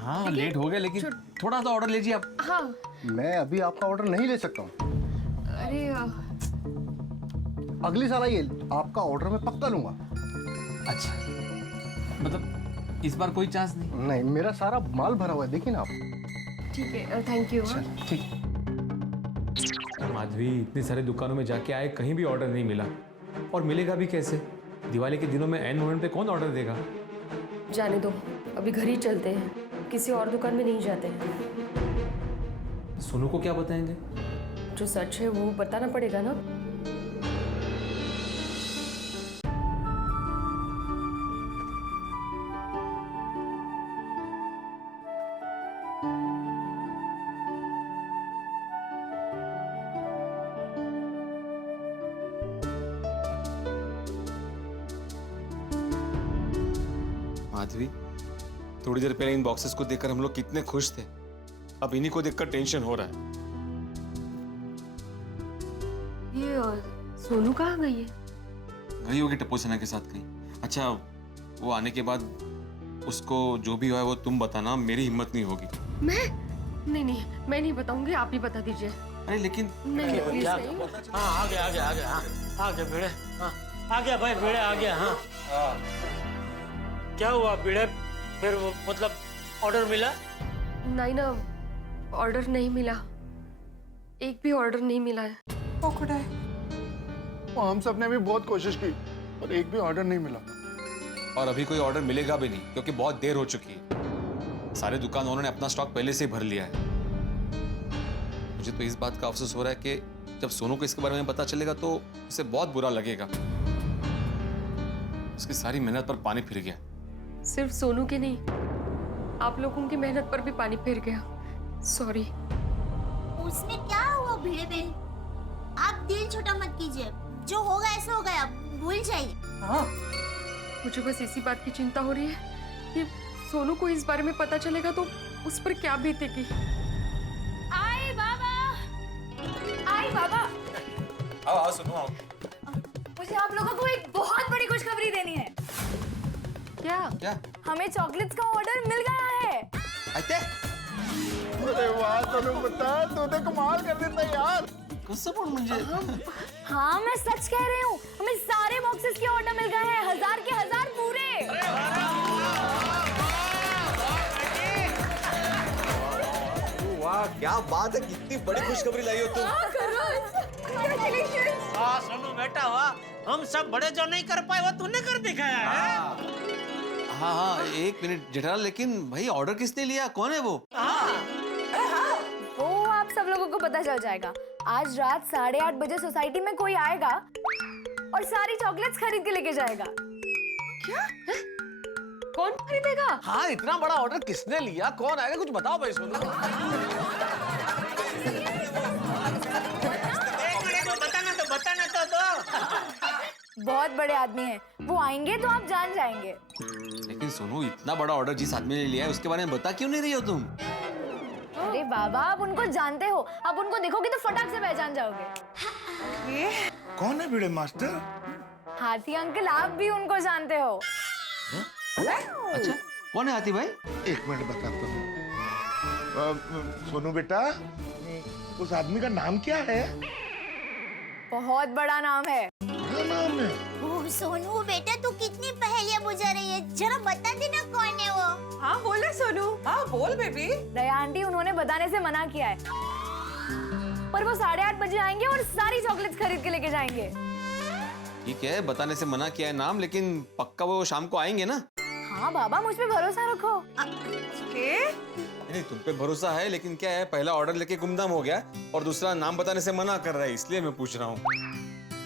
हाँ लेट हो गया, लेकिन थोड़ा सा ऑर्डर लीजिए आप। हाँ। मैं अभी आपका ऑर्डर नहीं ले सकता हूँ। अरे अगली साल आइए, आपका ऑर्डर मैं पक्का लूंगा। अच्छा, मतलब इस बार कोई चांस नहीं? नहीं, मेरा सारा माल भरा हुआ है, देखिए ना आप। ठीक है, थैंक यू। ठीक। माधवी, इतने सारे दुकानों में जाके आए, कहीं भी ऑर्डर नहीं मिला, और मिलेगा भी कैसे? दिवाली के दिनों में ऐन मोमेंट पे कौन ऑर्डर देगा? जाने दो, अभी घर ही चलते हैं, किसी और दुकान में नहीं जाते हैं। सोनू को क्या बताएंगे? जो सच है वो बताना पड़ेगा ना। माधवी, थोड़ी देर पहले इन बॉक्सेस को देखकर हम लोग कितने खुश थे, अब इन्हीं को देखकर टेंशन हो रहा है। ये सोनू कहाँ गई है? गई होगी टप्पू सेना के साथ कहीं। अच्छा, वो आने के बाद उसको जो भी हुआ है वो तुम बताना, मेरी हिम्मत नहीं होगी। नहीं, मैं नहीं बताऊंगी, आप ही बता दीजिए। अरे लेकिन नहीं प्लीज नहीं। हाँ, आ गया भिड़े। हाँ, आ गया भाई, भिड़े आ गया। हाँ, क्या हुआ भिड़े? फिर मतलब ऑर्डर मिला? नहीं ना, ऑर्डर नहीं मिला, एक भी ऑर्डर नहीं मिला है। हम सब ने भी बहुत कोशिश की, पर एक भी ऑर्डर नहीं मिला। और अभी कोई ऑर्डर मिलेगा भी नहीं, क्योंकि बहुत देर हो चुकी है। सारे दुकान उन्होंने अपना स्टॉक पहले से ही भर लिया है। मुझे तो इस बात का अफसोस हो रहा है कि जब सोनू को इसके बारे में पता चलेगा तो उसे बहुत बुरा लगेगा। उसकी सारी मेहनत पर पानी फिर गया। सिर्फ सोनू के नहीं, आप लोगों की मेहनत पर भी पानी फिर गया। सॉरी। उसमें क्या हुआ भिड़े बहन? आप दिल छोटा मत कीजिए, जो होगा ऐसा हो गया, भूल जाइए। हाँ, मुझे बस इसी बात की चिंता हो रही है कि सोनू को इस बारे में पता चलेगा तो उस पर क्या बीतेगी। आई बाबा, आओ सुनो। मुझे आप लोगों को एक बहुत बड़ी खुशखबरी देनी है। क्या? हमें चॉकलेट्स का ऑर्डर मिल गया है। अरे वाह सोनू पुत्र, तूने कमाल कर देता यार। हाँ, मैं सच कह रही हूँ, हमें सारे बॉक्सेस के ऑर्डर मिल गए हैं, 1000 के 1000 पूरे। वाह क्या बात है, कितनी बड़ी खुशखबरी लाई हो तुम। हाँ सोनू बेटा, वाह, हम सब बड़े जो नहीं कर पाए वो तूने कर दिखाया है। हाँ, एक मिनट जेठालाल, लेकिन भाई ऑर्डर किसने लिया? कौन है वो? वो आप सब लोगों को पता चल जाएगा। आज रात 8:30 बजे सोसाइटी में कोई आएगा और सारी चॉकलेट्स खरीद के लेके जाएगा। क्या? कौन खरीदेगा? हाँ, इतना बड़ा ऑर्डर किसने लिया? कौन आएगा? कुछ बताओ भाई सोनू। बताना तो बहुत बड़े आदमी हैं, वो आएंगे तो आप जान जाएंगे। लेकिन सोनू, इतना बड़ा ऑर्डर जिस आदमी ने लिया है उसके बारे में बता क्यों नहीं रही हो तुम? अरे बाबा, आप उनको जानते हो, आप उनको देखोगे तो फटाक से पहचान जाओगे। कौन है भिड़े मास्टर? हाथी अंकल, आप भी उनको जानते हो। अच्छा, कौन है हाथी भाई? एक मिनट बताता हूँ। सोनू बेटा, उस आदमी का नाम क्या है? बहुत बड़ा नाम है। बड़ा नाम है? ओह सोनू बेटा, तू कितनी पहेलियां बुझा रही है, जरा बता देना कौन है वो। हाँ बोले सोनू, हाँ बोल बेबी। दया आंटी उन्होंने बताने से मना किया है, पर वो 8:30 बजे आएंगे और सारी चॉकलेट्स खरीद के लेके जाएंगे। ठीक है, बताने से मना किया है नाम, लेकिन पक्का वो शाम को आएंगे ना? हाँ बाबा, मुझ पे भरोसा रखो। नहीं, तुम पे भरोसा है, लेकिन क्या है, पहला ऑर्डर लेके गुमनाम हो गया और दूसरा नाम बताने से मना कर रहा है, इसलिए मैं पूछ रहा हूँ।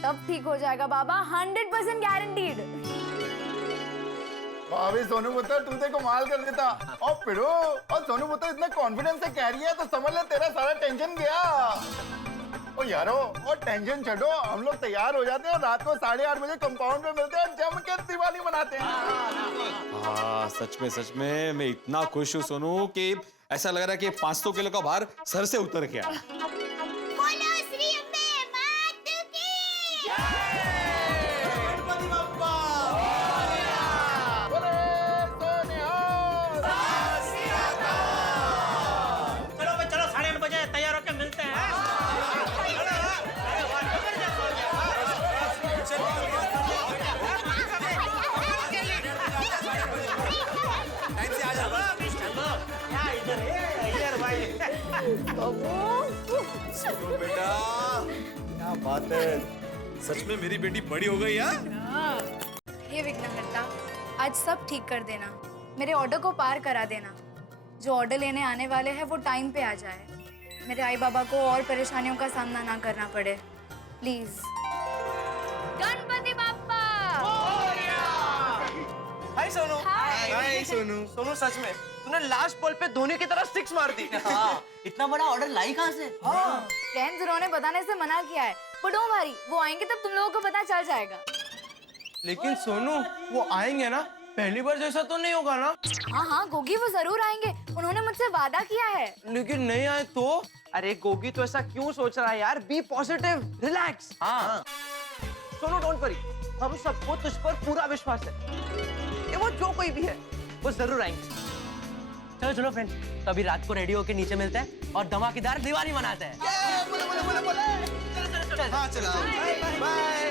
तब ठीक हो जाएगा बाबा, 100% गारंटीड। भाभी सोनू पुत्र, तू तो कमाल कर देता। और पिड़ो, और सोनू पुत्र इतना कॉन्फिडेंस से कह रही है तो समझ ले तेरा सारा टेंशन गया। ओ यारो, और टेंशन छोड़ो, हम लोग तैयार हो जाते हैं और रात को 8:30 बजे कंपाउंड में मिलते हैं और जम के दिवाली मनाते हैं। हाँ, सच में मैं इतना खुश हूँ सोनू कि ऐसा लग रहा है कि 500 किलो का भार सर से उतर गया। बोलो श्री अम्बे मात की। गणपति बप्पा बोले सोनिहाल। चलो भाई चलो, 8:30 बजे तैयार होकर मिलते हैं। बेटा, क्या बात है, सच में मेरी बेटी बड़ी हो गई यार। हे विघ्नहर्ता, आज सब ठीक कर देना, मेरे ऑर्डर को पार करा देना। जो ऑर्डर लेने आने वाले हैं वो टाइम पे आ जाए, मेरे आई बाबा को और परेशानियों का सामना ना करना पड़े, प्लीज। गणपति बाप्पा। हाय सोनू। हाय सोनू। सोनू, सच में तूने लास्ट बॉल पे धोनी की तरह 6 मार दी। हाँ, इतना बड़ा ऑर्डर लाई कहाँ से? फ्रेंड्स उन्होंने बताने से मना किया है, पर डोंट वरी, वो आएंगे तब तुम लोगों को पता चल जाएगा। लेकिन सोनू, वो आएंगे ना, पहली बार जैसा तो नहीं होगा ना? हाँ हाँ गोगी, वो जरूर आएंगे, उन्होंने मुझसे वादा किया है। लेकिन नहीं आए तो? अरे गोगी तो ऐसा क्यों सोच रहा है यार? Be positive, relax. हाँ। सोनू डोंट वरी, हम सबको तुझ पर पूरा विश्वास है। ये वो जो कोई भी है, वो जरूर आएंगे। चलो चलो फ्रेंड, तो अभी रात को रेडी होके नीचे मिलते हैं और धमाकेदार दिवाली मनाते हैं। हाँ चलो, बाय।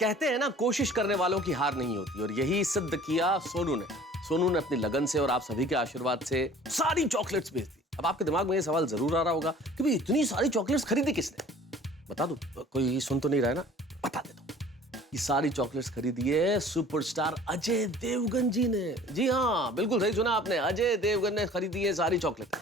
कहते हैं ना, कोशिश करने वालों की हार नहीं होती, और यही सिद्ध किया सोनू ने। सोनू ने अपनी लगन से और आप सभी के आशीर्वाद से सारी चॉकलेट्स बेच दी। अब आपके दिमाग में ये सवाल जरूर आ रहा होगा कि भाई इतनी सारी चॉकलेट्स खरीदी किसने? बता दूं, कोई सुन तो नहीं रहा है ना? बता देता हूं। ये सारी चॉकलेट्स खरीदी है सुपरस्टार अजय देवगन जी ने। जी हाँ, बिल्कुल सही सुना आपने, अजय देवगन ने खरीदी है सारी चॉकलेट।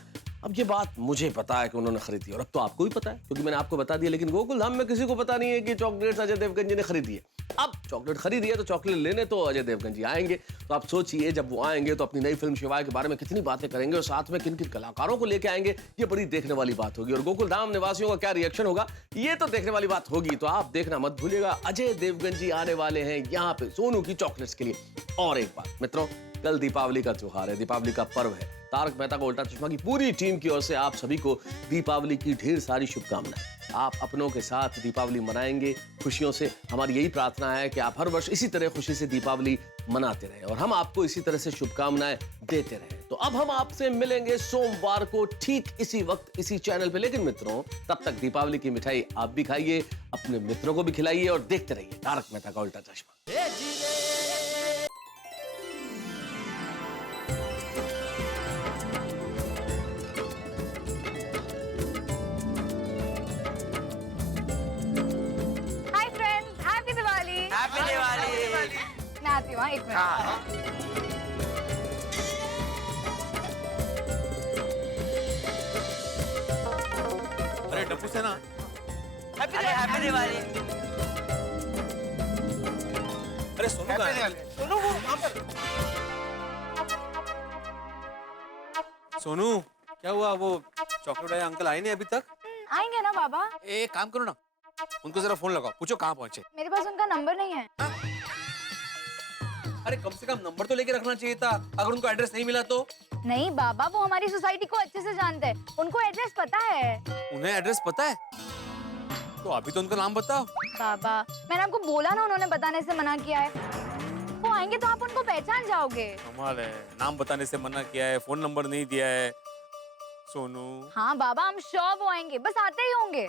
अब ये बात मुझे पता है कि उन्होंने खरीदी है, और अब तो आपको भी पता है क्योंकि मैंने आपको बता दिया, लेकिन गोकुल धाम में किसी को पता नहीं है कि चॉकलेट्स अजय देवगन जी ने खरीदी है। अब चॉकलेट खरीदी है तो चॉकलेट लेने तो अजय देवगन जी आएंगे। तो आप सोचिए, जब वो आएंगे तो अपनी नई फिल्म शिवाय के बारे में कितनी बातें करेंगे और साथ में किन किन कलाकारों को लेके आएंगे, ये बड़ी देखने वाली बात होगी। और गोकुल धाम निवासियों का क्या रिएक्शन होगा, ये तो देखने वाली बात होगी। तो आप देखना मत भूलिएगा, अजय देवगन जी आने वाले हैं यहाँ पे सोनू की चॉकलेट्स के लिए। और एक बात मित्रों, कल दीपावली का त्योहार है, दीपावली का पर्व है। तारक मेहता का उल्टा चश्मा की पूरी टीम की ओर से आप सभी को दीपावली की ढेर सारी शुभकामनाएं। आप अपनों के साथ दीपावली मनाएंगे खुशियों से। हमारी यही प्रार्थना है कि आप हर वर्ष इसी तरह खुशी से दीपावली मनाते रहें और हम आपको इसी तरह से शुभकामनाएं देते रहें। तो अब हम आपसे मिलेंगे सोमवार को ठीक इसी वक्त इसी चैनल पे। लेकिन मित्रों, तब तक दीपावली की मिठाई आप भी खाइए, अपने मित्रों को भी खिलाइए और देखते रहिए तारक मेहता का उल्टा चश्मा। मैं आती हूँ, एक मिनट। अरे डब्बू से ना, हैप्पी दिवाली। अरे सोनू का है। सोनू वो वहाँ पर। सोनू, क्या हुआ? वो चॉकलेट वाले अंकल आए नहीं अभी तक? आएंगे ना बाबा। एक काम करो ना, उनको जरा फोन लगाओ, पूछो कहाँ पहुंचे। मेरे पास उनका नंबर नहीं है। अरे कम से कम नंबर तो लेके रखना चाहिए था, अगर उनको एड्रेस नहीं मिला तो। नहीं बाबा, वो हमारी सोसाइटी को अच्छे से जानते हैं, उनको एड्रेस पता है। उन्हें एड्रेस पता है? तो अभी तो उनका नाम बताओ। बाबा, मैंने आपको बोला ना, उन्होंने बताने से मना किया है। वो आएंगे तो आप उनको पहचान जाओगे। कमाल है, नाम बताने से मना किया है, फोन नंबर नहीं दिया है। सोनू। हाँ बाबा, हम श्योर वो आएंगे, बस आते ही होंगे।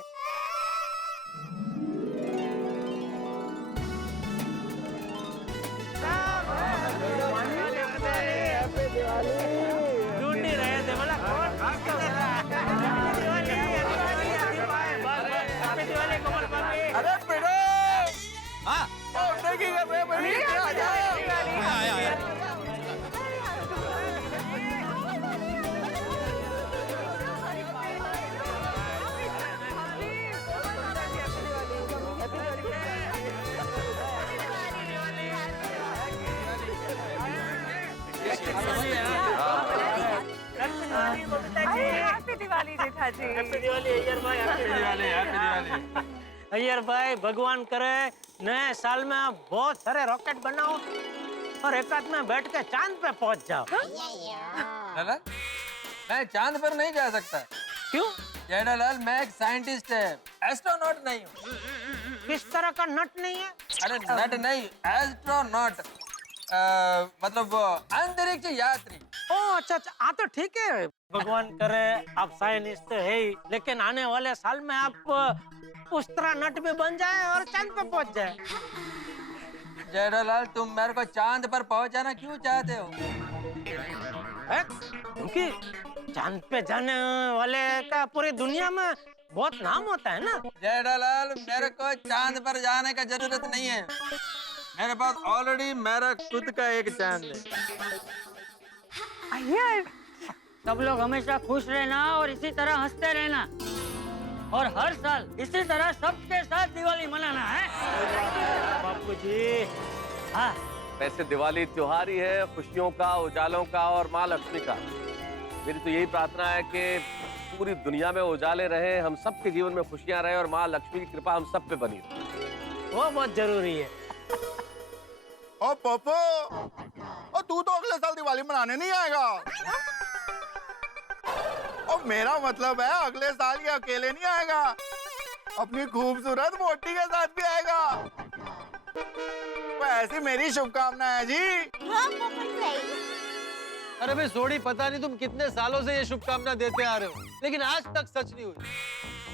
ढूंढ नहीं रहे थे बोला कौन अरे बेटा हाँ देखी कर रहे हैं आ जाओ। अय्यर भाई भगवान करे नए साल में आप बहुत सारे रॉकेट बनाओ और एक आध में बैठ के चांद पे पहुंच जाओ। लाला, मैं चांद पर नहीं जा सकता। क्यों? जेठालाल, मैं एक साइंटिस्ट है, एस्ट्रोनॉट नहीं हूँ। किस तरह का नट नहीं है? अरे नट नहीं, एस्ट्रोनॉट, मतलब वो अंतरिक्ष यात्री। ओ अच्छा अच्छा, हाँ तो ठीक है। भगवान करे आप साइंटिस्ट तो है ही, लेकिन आने वाले साल में आप उस तरह नट भी बन जाए और चांद पे पहुंच जाए। जेठालाल, तुम मेरे को चांद पर पहुंचाना क्यों चाहते हो? क्योंकि चांद पे जाने वाले का पूरी दुनिया में बहुत नाम होता है ना। जेठालाल, मेरे को चांद पर जाने का जरूरत नहीं है। मेरे पास ऑलरेडी मेरा खुद का एक चांद है। सब लोग हमेशा खुश रहना और इसी तरह हंसते रहना और हर साल इसी तरह सबके साथ दिवाली मनाना है। बापू जी। हाँ, वैसे दिवाली त्योहार ही है, खुशियों का, उजालों का और माँ लक्ष्मी का। मेरी तो यही प्रार्थना है कि पूरी दुनिया में उजाले रहे, हम सबके जीवन में खुशियां रहे और माँ लक्ष्मी की कृपा हम सब पे बनी रहे। वो बहुत जरूरी है। ओ पोपो, ओ तू तो अगले साल दिवाली मनाने नहीं आएगा। और मेरा मतलब है अगले साल ये अकेले नहीं आएगा, अपनी खूबसूरत मोटी के साथ भी आएगा। तो ऐसी मेरी शुभकामना है जी। हाँ पोपट भाई। अरे भाई सोडी, पता नहीं तुम कितने सालों से ये शुभकामना देते आ रहे हो, लेकिन आज तक सच नहीं हुई।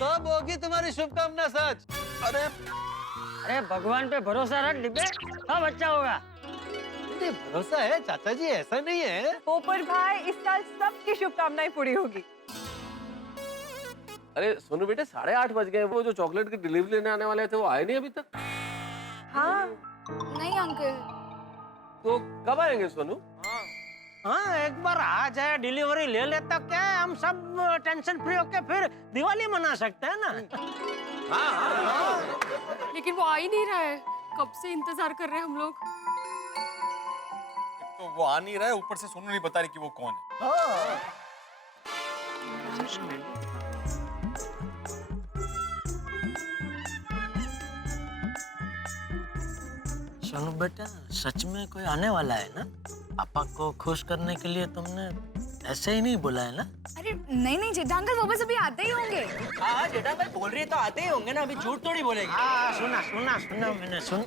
कब होगी तुम्हारी शुभकामना सच? अरे भगवान पे भरोसा रख डिब्बे, सब अच्छा होगा। भरोसा है चाचा जी, ऐसा नहीं है। पोपट भाई, इस साल सबकी शुभकामनाएं पूरी होगी। अरे सोनू बेटे, 8:30 बज गए। वो जो चॉकलेट की डिलीवरी लेने आने वाले थे वो आए नहीं अभी तक। हाँ नहीं अंकल। तो कब आएंगे सोनू? हाँ, एक बार आ जाए, डिलीवरी ले लेता क्या है, हम सब टेंशन फ्री होके फिर दिवाली मना सकते हैं ना। लेकिन वो आ ही नहीं रहा है, कब से इंतजार कर रहे हैं हम लोग। तो वो आ नहीं रहा है, ऊपर से सोनू नहीं बता रही कि वो कौन है। सोनू बेटा, सच में कोई आने वाला है ना? पापा को खुश करने के लिए तुमने ऐसे ही नहीं बोला है ना? अरे नहीं नहीं जेठा अंकल, वो बस अभी आते ही होंगे। हाँ जेठा भाई बोल रही है तो आते ही होंगे ना, अभी झूठ थोड़ी बोलेंगे। हाँ सुना सुना सुना मैंने सुन।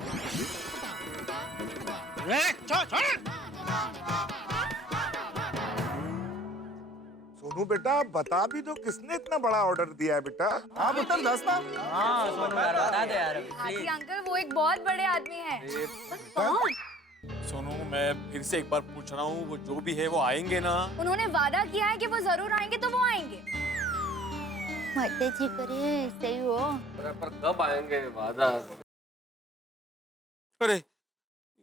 सोनू बेटा, बता भी दो किसने इतना बड़ा ऑर्डर दिया है बेटा? हाँ पुत्र, दस ना। हाँ सोनू यार, बता दे यार। हाँ जी अंकल, वो एक बहुत बड़े आदमी हैं। कौन? सोनू, मैं फिर से एक बार पूछ रहा हूँ, वो जो भी है वो आएंगे ना? उन्होंने वादा किया है कि वो जरूर आएंगे, तो वो आएंगे। माता जी करे सही हो। पर कब आएंगे? वादा। अरे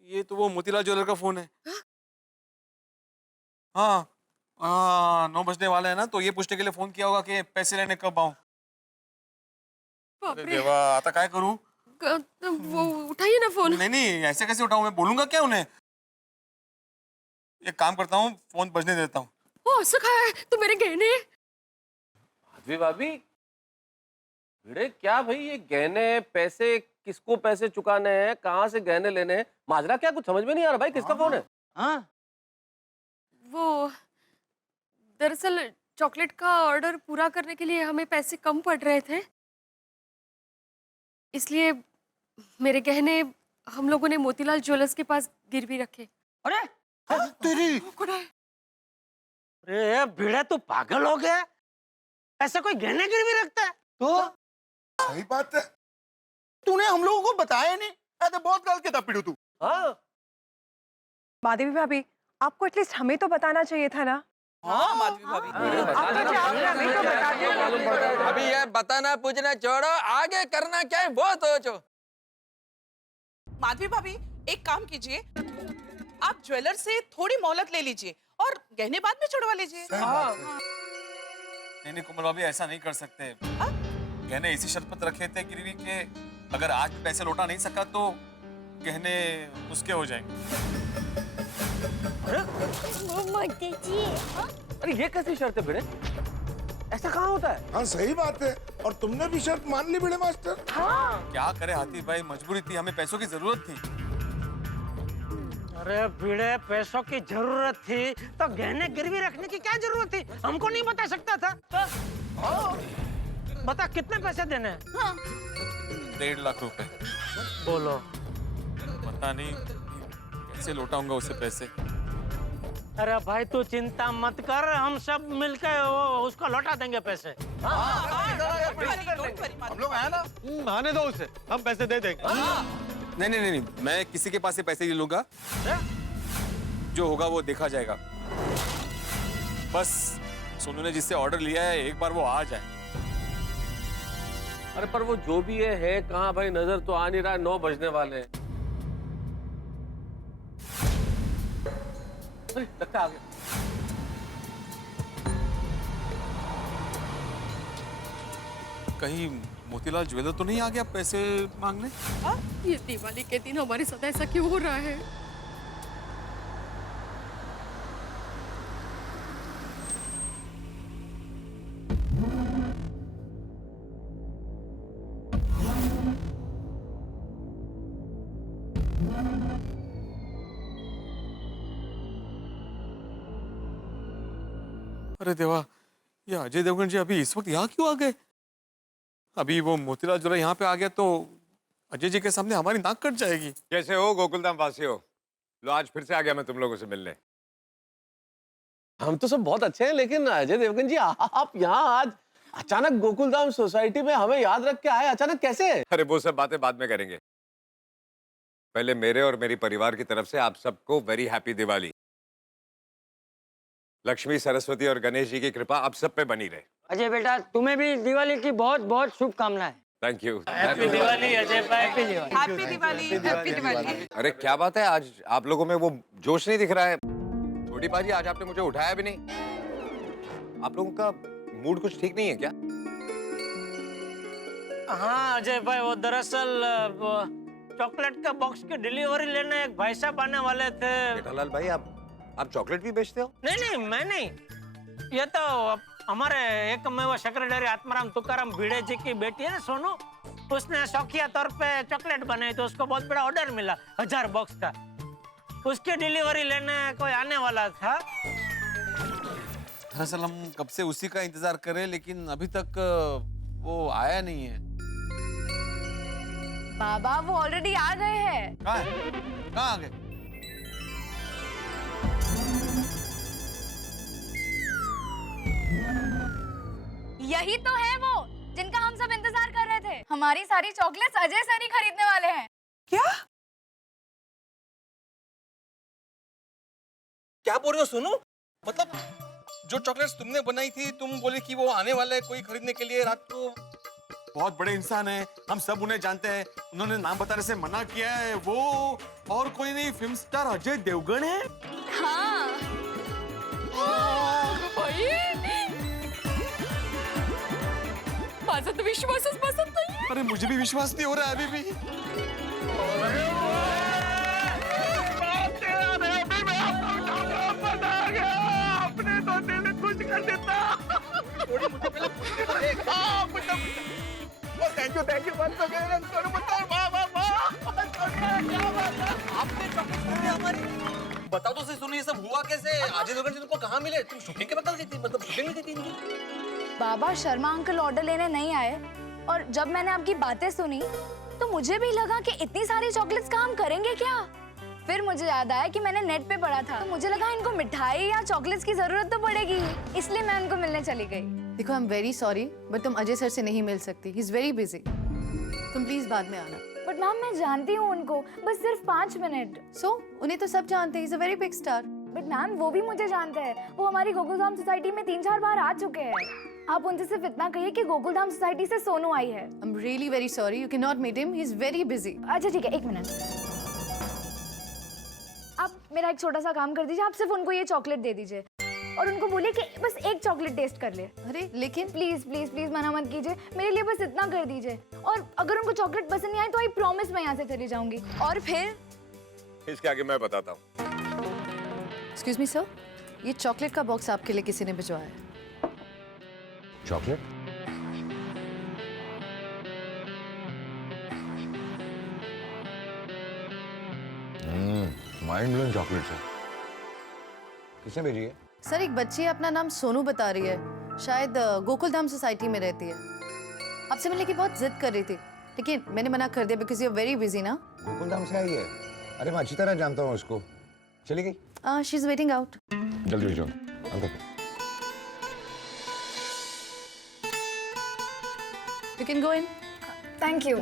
ये तो वो मोतीलाल ज्वेलर का फोन है। हाँ 9 बजने वाले हैं ना, तो ये पूछने के लिए फोन किया होगा कि पैसे लेने कब आऊं। अरे देवा, आता क्या करूं? वो उठाइए ना फोन। नहीं नहीं, ऐसे कैसे उठाऊं? मैं बोलूंगा क्या उन्हें? एक काम करता हूँ, फोन बजने देता हूँ। ओ सखा है तो मेरे गहने। भाभी भिड़े, क्या भाई ये गहने पैसे, किसको पैसे चुकाने हैं, कहाँ से गहने लेने हैं, माजरा क्या? कुछ समझ में नहीं आ रहा भाई, किसका फोन है? हाँ वो दरअसल चॉकलेट का ऑर्डर पूरा करने के लिए हमें पैसे कम पड़ रहे थे, इसलिए मेरे गहने हम लोगों ने मोतीलाल ज्वेलर्स के पास गिरवी रखे। अरे तेरी अरे भिड़े, तू पागल हो गया? ऐसा कोई गहने गिरवी रखता है? तो सही बात है, तूने हम लोगों को बताया नहीं। ऐसे बहुत गलत किताब पढ़ू तू। हाँ माधवी भाभी, आपको एटलीस्ट हमें तो बताना चाहिए था ना। हाँ माधवी भाभी, अभी ये बताना पूछना छोड़ो, आगे करना क्या है वो सोचो। माधवी भाभी, एक काम कीजिए, आप ज्वेलर से थोड़ी मोहलत ले लीजिए और गहने बाद में छुड़वा लीजिए। नहीं कोमल भाभी, ऐसा नहीं कर सकते। गहने इसी शर्त पर रखे थे गिरवी के, अगर आज पैसे लौटा नहीं सका तो गहने उसके हो जाएंगे। अरे ये कैसी शर्त है भिड़े? ऐसा कहाँ होता है? हाँ सही बात है, और तुमने भी शर्त मान ली भिड़े मास्टर। क्या करे हाथी भाई, मजबूरी थी, हमें पैसों की जरूरत थी। अरे भिड़े, पैसों की जरूरत थी तो गहने गिरवी रखने की क्या जरूरत थी? हमको नहीं बता सकता था? बता कितने पैसे देने हैं? 1.5 लाख रुपए। बोलो। पता नहीं कैसे लौटाऊंगा उसे पैसे। अरे भाई तू चिंता मत कर, हम सब मिलकर उसको लौटा देंगे पैसे। हम लोग आए ना, आने दो उसे, हम पैसे दे देंगे। नहीं, मैं किसी के पास से पैसे नहीं लूंगा। जो होगा वो देखा जाएगा। बस सोनू ने जिससे ऑर्डर लिया है एक बार वो आ जाए। अरे पर वो जो भी है कहाँ भाई, नजर तो आ नहीं रहा है, 9 बजने वाले हैं। अरे लगता आ गया। कहीं मोतीलाल ज्वेलर तो नहीं आ गया पैसे मांगने? ये दिवाली के दिन हमारे साथ ऐसा क्यों हो रहा है? अरे देवा, ये अजय देवगन जी अभी इस वक्त यहाँ क्यों आ गए? अभी वो मोतीलाल ज्वेलर यहाँ पे आ गया तो अजय जी के सामने हमारी नाक कट जाएगी। कैसे हो गोकुलधाम वासियों? लो आज फिर से आ गया मैं तुम लोगों से मिलने। हम तो सब बहुत अच्छे हैं, लेकिन अजय देवगन जी आप यहाँ आज अचानक गोकुलधाम सोसाइटी में हमें याद रख के आए, अचानक कैसे? अरे वो सब बातें बाद में करेंगे, पहले मेरे और मेरी परिवार की तरफ से आप सबको वेरी हैप्पी दिवाली। लक्ष्मी, सरस्वती और गणेश जी की कृपा आप सब पे बनी रहे। अजय बेटा, तुम्हें भी दिवाली की बहुत बहुत शुभकामनाएं। Thank you. Happy Diwali Ajay भाई। Happy Diwali. Happy Diwali, happy Diwali. अरे क्या बात है, आज आप लोगों में वो जोश नहीं दिख रहा है। छोटी बाजी, आज आपने मुझे उठाया भी नहीं। आप लोगों का मूड कुछ ठीक नहीं है क्या? हाँ अजय भाई, वो दरअसल चॉकलेट का बॉक्स की डिलीवरी लेने एक भाई साहब आने वाले थे। जेठालाल भाई, आप चॉकलेट भी बेचते हो? नहीं, मैं नहीं। ये तो हमारे एकमेव सेक्रेटरी आत्माराम तुकाराम भिड़े जी की बेटी है ना सोनू, उसने शौकिया तौर पे चॉकलेट बनाई तो उसको बहुत बड़ा ऑर्डर मिला 1000 बॉक्स का। उसकी डिलीवरी लेने कोई आने वाला था। दरअसल हम कब से उसी का इंतजार कर रहे हैं, लेकिन अभी तक वो आया नहीं है। बाबा वो ऑलरेडी आ गए हैं। कहाँ आ गए? यही तो है वो जिनका हम सब इंतजार कर रहे थे। हमारी सारी चॉकलेट्स अजय सर ही खरीदने वाले हैं। क्या बोल रहे हो सोनू? मतलब जो चॉकलेट्स तुमने बनाई थी, तुम बोले कि वो आने वाला है कोई खरीदने के लिए रात को। बहुत बड़े इंसान हैं, हम सब उन्हें जानते हैं। उन्होंने नाम बताने से मना किया है। वो और कोई नहीं, फिल्म स्टार अजय देवगन है। हाँ। माझा तो विश्वासच बसत नाहीये। अरे मुझे भी विश्वास नहीं हो रहा है अभी भी। अपने तो दिल खुश कर देता। Thank you once again। आपने चॉकलेट खरीदी हमारी? बताओ तो सही सोनू, ये सब हुआ कैसे? अजय देवगन जी तुमको कहाँ मिले? तुम शूटिंग के बता देती, मतलब शूटिंग में थी इनकी। बाबा शर्मा अंकल ऑर्डर लेने नहीं आए, और जब मैंने आपकी बातें सुनी तो मुझे भी लगा कि इतनी सारी चॉकलेट्स का हम करेंगे क्या। फिर मुझे याद आया कि मैंने नेट पे पढ़ा था, तो मुझे लगा इनको मिठाई या चॉकलेट्स की जरूरत तो पड़ेगी, इसलिए मैं उनको मिलने चली गई। देखो I am very sorry but तुम अजय सर से नहीं मिल सकती, ही इज वेरी बिजी। तुम प्लीज बाद में आना। बट मैम मैं जानती हूँ उनको, बस सिर्फ 5 मिनट। उन्हें तो सब जानते हैं, he is a very big star. But ma'am वो भी मुझे जानते हैं, वो हमारी गोकुलधाम सोसाइटी में 3-4 बार आ चुके हैं। आप उनसे सिर्फ इतना कहिए कि गोकुलधाम सोसाइटी से सोनू आई है। I am really very sorry, you can not meet him, he is very busy. अच्छा ठीक है, 1 मिनट। आप मेरा एक छोटा सा काम कर दीजिए, आप सिर्फ उनको ये चॉकलेट दे दीजिए और उनको बोलिए कि बस एक चॉकलेट टेस्ट कर ले। अरे लेकिन प्लीज प्लीज प्लीज मना मत कीजिए, मेरे लिए बस इतना कर दीजिए। और अगर उनको चॉकलेट पसंद नहीं आए तो आई प्रॉमिस मैं यहाँ से चली जाऊंगी। और फिर इसके आगे मैं बताता हूँ। एक्सक्यूज मी सर, ये चॉकलेट का बॉक्स आपके लिए किसी ने भिजवाया है। चॉकलेट? माइंड ब्लोइंग चॉकलेट है। किसने भेजी है? सर एक बच्ची अपना नाम सोनू बता रही है, शायद गोकुलधाम सोसाइटी में रहती है। आपसे मिलने की बहुत जिद कर रही थी, लेकिन मैंने मना कर दिया because you are very busy ना। गोकुलधाम से आई है? अरे मैं अच्छी तरह जानता हूँ उसको। चली गई? She is waiting out. जल्दी भेजो अंदर। You can go in. Thank you.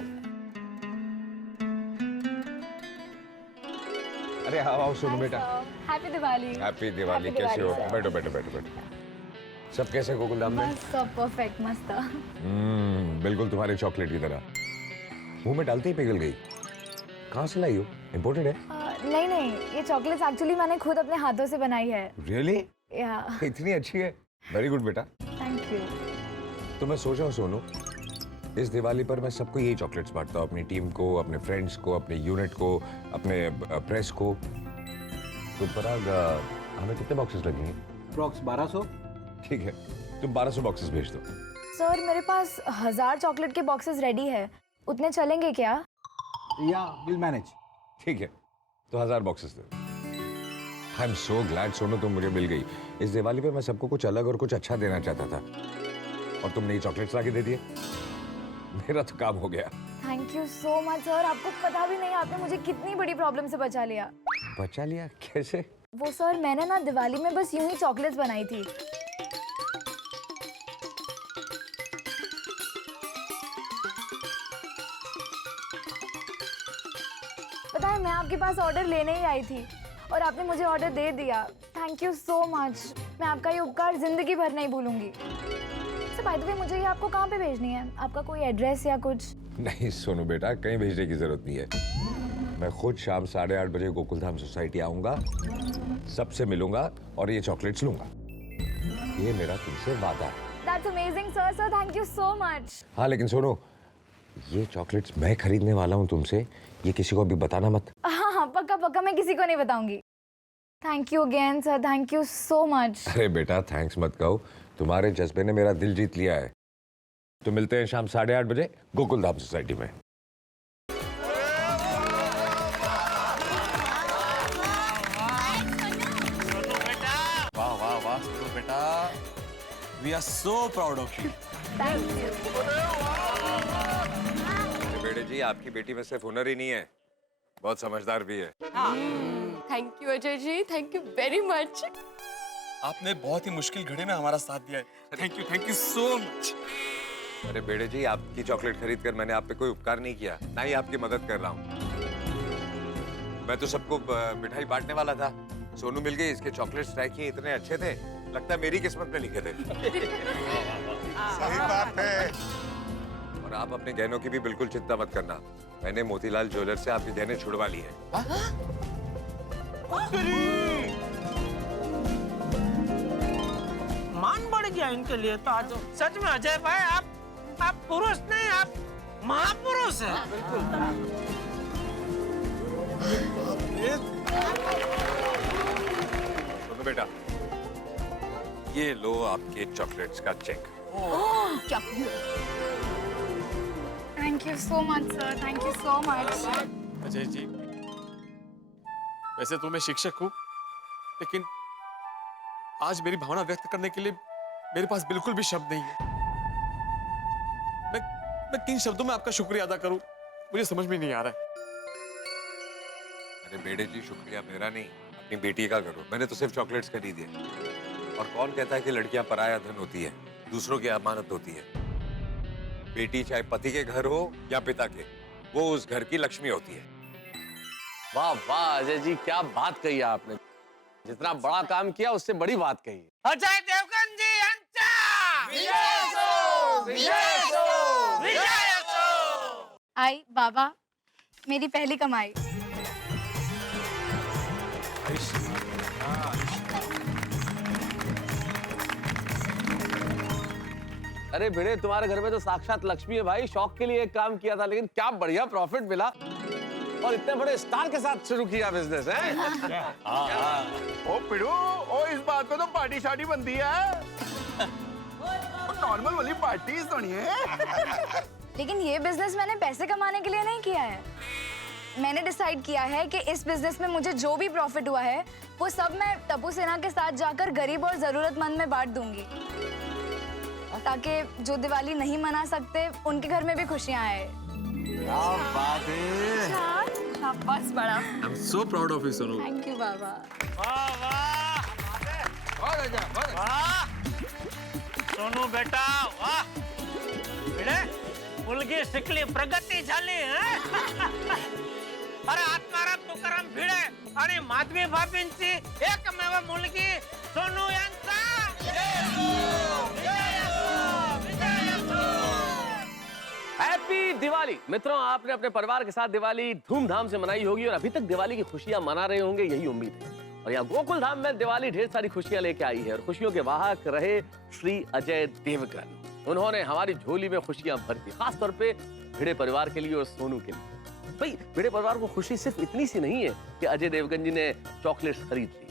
अरे आओ सोनू बेटा। हैप्पी दिवाली। हैप्पी दिवाली। कैसे हो? बैठो बैठो बैठो बैठो। सब कैसे गोकुलधाम में? सब परफेक्ट, मस्त। बिल्कुल तुम्हारे चॉकलेट की तरह। मुंह में डालते ही पिघल गई। कहाँ से लाई हो? इम्पोर्टेड है? नहीं नहीं, ये चॉकलेट्स एक्चुअली मैंने खुद अपने हाथों से बनाई है। रियली? या इतनी अच्छी है। वेरी गुड बेटा। Thank you. तो मैं सोच रहा हूँ सोनू, इस दिवाली पर मैं सबको यही चॉकलेट्स बांटता हूँ, अपनी टीम को, अपने फ्रेंड्स को, अपने यूनिट को, अपने प्रेस को। तो पराग, हमें कितने बॉक्सेस लगेंगे? अप्रॉक्स 1200। ठीक है, तुम 1200 बॉक्सेस भेज दो। सर मेरे पास 1000 चॉकलेट के बॉक्सेस रेडी है, उतने चलेंगे क्या? या विल मैनेज। ठीक है, तो 1000 boxes they. I am so glad Sonu तुम मुझे मिल गई। इस दिवाली पे मैं सबको कुछ अलग और कुछ अच्छा देना चाहता था, और तुमने ये चॉकलेट्स लाके दे दिए। मेरा तो काम हो गया। Thank you so much sir, आपको पता भी नहीं आपने मुझे कितनी बड़ी प्रॉब्लम से बचा लिया। बचा लिया? कैसे? वो सर मैंने ना दिवाली में बस यूं ही चॉकलेट्स बनाई थी। पता है मैं आपके पास ऑर्डर लेने ही आई थी और आपने मुझे ऑर्डर दे दिया। थैंक यू सो मच, मैं आपका ये उपकार जिंदगी भर नहीं भूलूंगी। बाय द वे मुझे ये आपको कहाँ पे भेजनी है? आपका कोई एड्रेस या कुछ? नहीं सोनू बेटा, कहीं भेजने की जरूरत नहीं है। मैं खुद शाम 8:30 बजे गोकुलधाम सोसाइटी आऊंगा, सबसे मिलूंगा और ये चॉकलेट्स लूंगा। ये मेरा तुमसे वादा है। That's amazing sir, sir thank you so much। हाँ लेकिन सोनू, ये चॉकलेट्स मैं खरीदने वाला हूँ तुमसे, ये किसी को अभी बताना मत। हाँ हाँ पक्का पक्का, मैं किसी को नहीं बताऊंगी। Thank you again sir, thank you so much. अरे बेटा थैंक्स मत कहो, तुम्हारे जज्बे ने मेरा दिल जीत लिया है। तो मिलते हैं शाम 8:30 बजे गोकुलधाम सोसाइटी में। वाह वाह वाह सोनू बेटा, we are so proud of you. Thank you. बेटे जी, आपकी बेटी में सिर्फ हुनर ही नहीं है, बहुत समझदार भी है। Thank you Ajay ji, thank you very much. आपने बहुत ही मुश्किल घड़ी में हमारा साथ दिया है। Thank you so much. अरे बेटे जी, आपकी चॉकलेट खरीद कर मैंने आप पे कोई उपकार नहीं किया, ना ही आपकी मदद कर रहा हूँ। मैं तो सबको मिठाई बांटने वाला था, सोनू मिल गई, इसके चॉकलेट्स ट्राई किए, इतने अच्छे थे, लगता है मेरी किस्मत में लिखे थे। सही बात है। और आप अपने गहनों की भी बिल्कुल चिंता मत करना, मैंने मोतीलाल ज्वेलर से आपके गहने छुड़वा लिए हैं। मान बढ़ गया इनके लिए तो आज। सच में अजय भाई, आप पुरुष नहीं, आप महापुरुष हैं। सोनू बेटा, ये लो आपके चॉकलेट्स का चेक। क्या? Thank you so much sir, thank you so much. Ajay ji, वैसे तो मैं शिक्षक हूँ, लेकिन आज मेरी भावना व्यक्त करने के लिए मेरे पास बिल्कुल भी शब्द नहीं है। मैं किन शब्दों में आपका शुक्रिया अदा करूं, मुझे समझ में नहीं आ रहा है। अरे बेटे जी, शुक्रिया मेरा नहीं, अपनी बेटी का करो। मैंने तो सिर्फ चॉकलेट्स खरीदी है, और कौन कहता है कि लड़कियां पराया धन होती है। दूसरों की अमानत होती है। बेटी चाहे पति के घर हो या पिता के, वो उस घर की लक्ष्मी होती है। वाह वाह अजय जी, क्या बात कही है आपने। जितना बड़ा काम किया उससे बड़ी बात कही। अजय देवगन जी आई बाबा, मेरी पहली कमाई। अरे भिड़े, तुम्हारे घर में तो साक्षात लक्ष्मी है भाई। शौक के लिए एक काम किया था, लेकिन क्या बढ़िया प्रॉफिट मिला और इतने बड़े स्टार के साथ शुरू किया बिजनेस है। ओ पिड़ू, ओ इस बात पे तो पार्टी शार्टी बनती है। नॉर्मल वाली पार्टी सुनिए। लेकिन ये बिजनेस मैंने पैसे कमाने के लिए नहीं किया है। मैंने डिसाइड किया है कि इस बिजनेस में मुझे जो भी प्रॉफिट हुआ है वो सब मैं टप्पू सेना के साथ जाकर गरीब और जरूरतमंद में बांट दूंगी, ताकि जो दिवाली नहीं मना सकते उनके घर में भी खुशियां आए। क्या बात है। शाबाश बड़ा। I am so proud of you Sonu. Thank you बाबा। वाह वाह, बहुत अच्छा, बहुत अच्छा। सोनू बेटा वाह, भिडे मुलगी शिकली प्रगती झाली है। अरे आत्माराम तुकाराम भिडे आणि माधवी बाबींची एकमेव मुलगी सोनू यांचा हैप्पी दिवाली। मित्रों, आपने अपने परिवार के साथ दिवाली धूमधाम से मनाई होगी और अभी तक दिवाली की खुशियां मना रहे होंगे, यही उम्मीद है। और यहाँ गोकुल धाम में दिवाली ढेर सारी खुशियां लेके आई है और खुशियों के वाहक रहे श्री अजय देवगन। उन्होंने हमारी झोली में खुशियां भर दी, खासतौर पे भिड़े परिवार के लिए और सोनू के लिए। भाई भिड़े परिवार को खुशी सिर्फ इतनी सी नहीं है कि अजय देवगन जी ने चॉकलेट्स खरीद ली।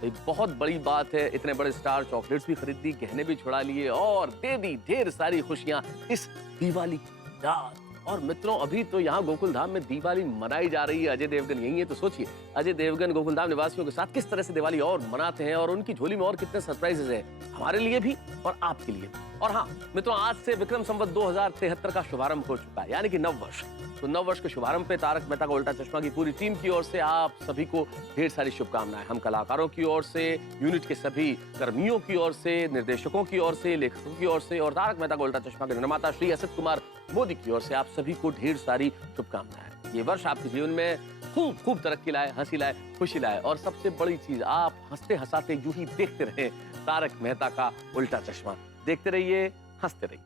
भाई बहुत बड़ी बात है, इतने बड़े स्टार चॉकलेट्स भी खरीद दी, गहने भी छुड़ा लिए और दे दी ढेर सारी खुशियां इस दिवाली रात। और मित्रों, अभी तो यहाँ गोकुल धाम में दिवाली मनाई जा रही है। अजय देवगन यही है, तो सोचिए अजय देवगन गोकुल धाम निवासियों के साथ किस तरह से दिवाली और मनाते हैं और उनकी झोली में और कितने सरप्राइजेस हैं हमारे लिए भी और आपके लिए भी। और हाँ मित्रों, आज से विक्रम संवत 2073 का शुभारंभ हो चुका है, यानी कि नव वर्ष। तो नव वर्ष के शुभारंभ पे तारक मेहता का उल्टा चश्मा की पूरी टीम की ओर से आप सभी को ढेर सारी शुभकामनाएं। हम कलाकारों की ओर से, यूनिट के सभी कर्मियों की ओर से, निर्देशकों की ओर से, लेखकों की ओर से और तारक मेहता का उल्टा चश्मा के निर्माता श्री असित कुमार मोदी की ओर से आप सभी को ढेर सारी शुभकामनाएं। ये वर्ष आपके जीवन में खूब खूब तरक्की लाए, हंसी लाए, खुशी लाए और सबसे बड़ी चीज, आप हंसते हंसाते यूं ही देखते रहे तारक मेहता का उल्टा चश्मा। देखते रहिए, हंसते रहिए।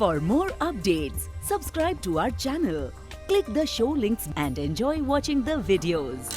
For more updates, subscribe to our channel, click the show links and enjoy watching the videos.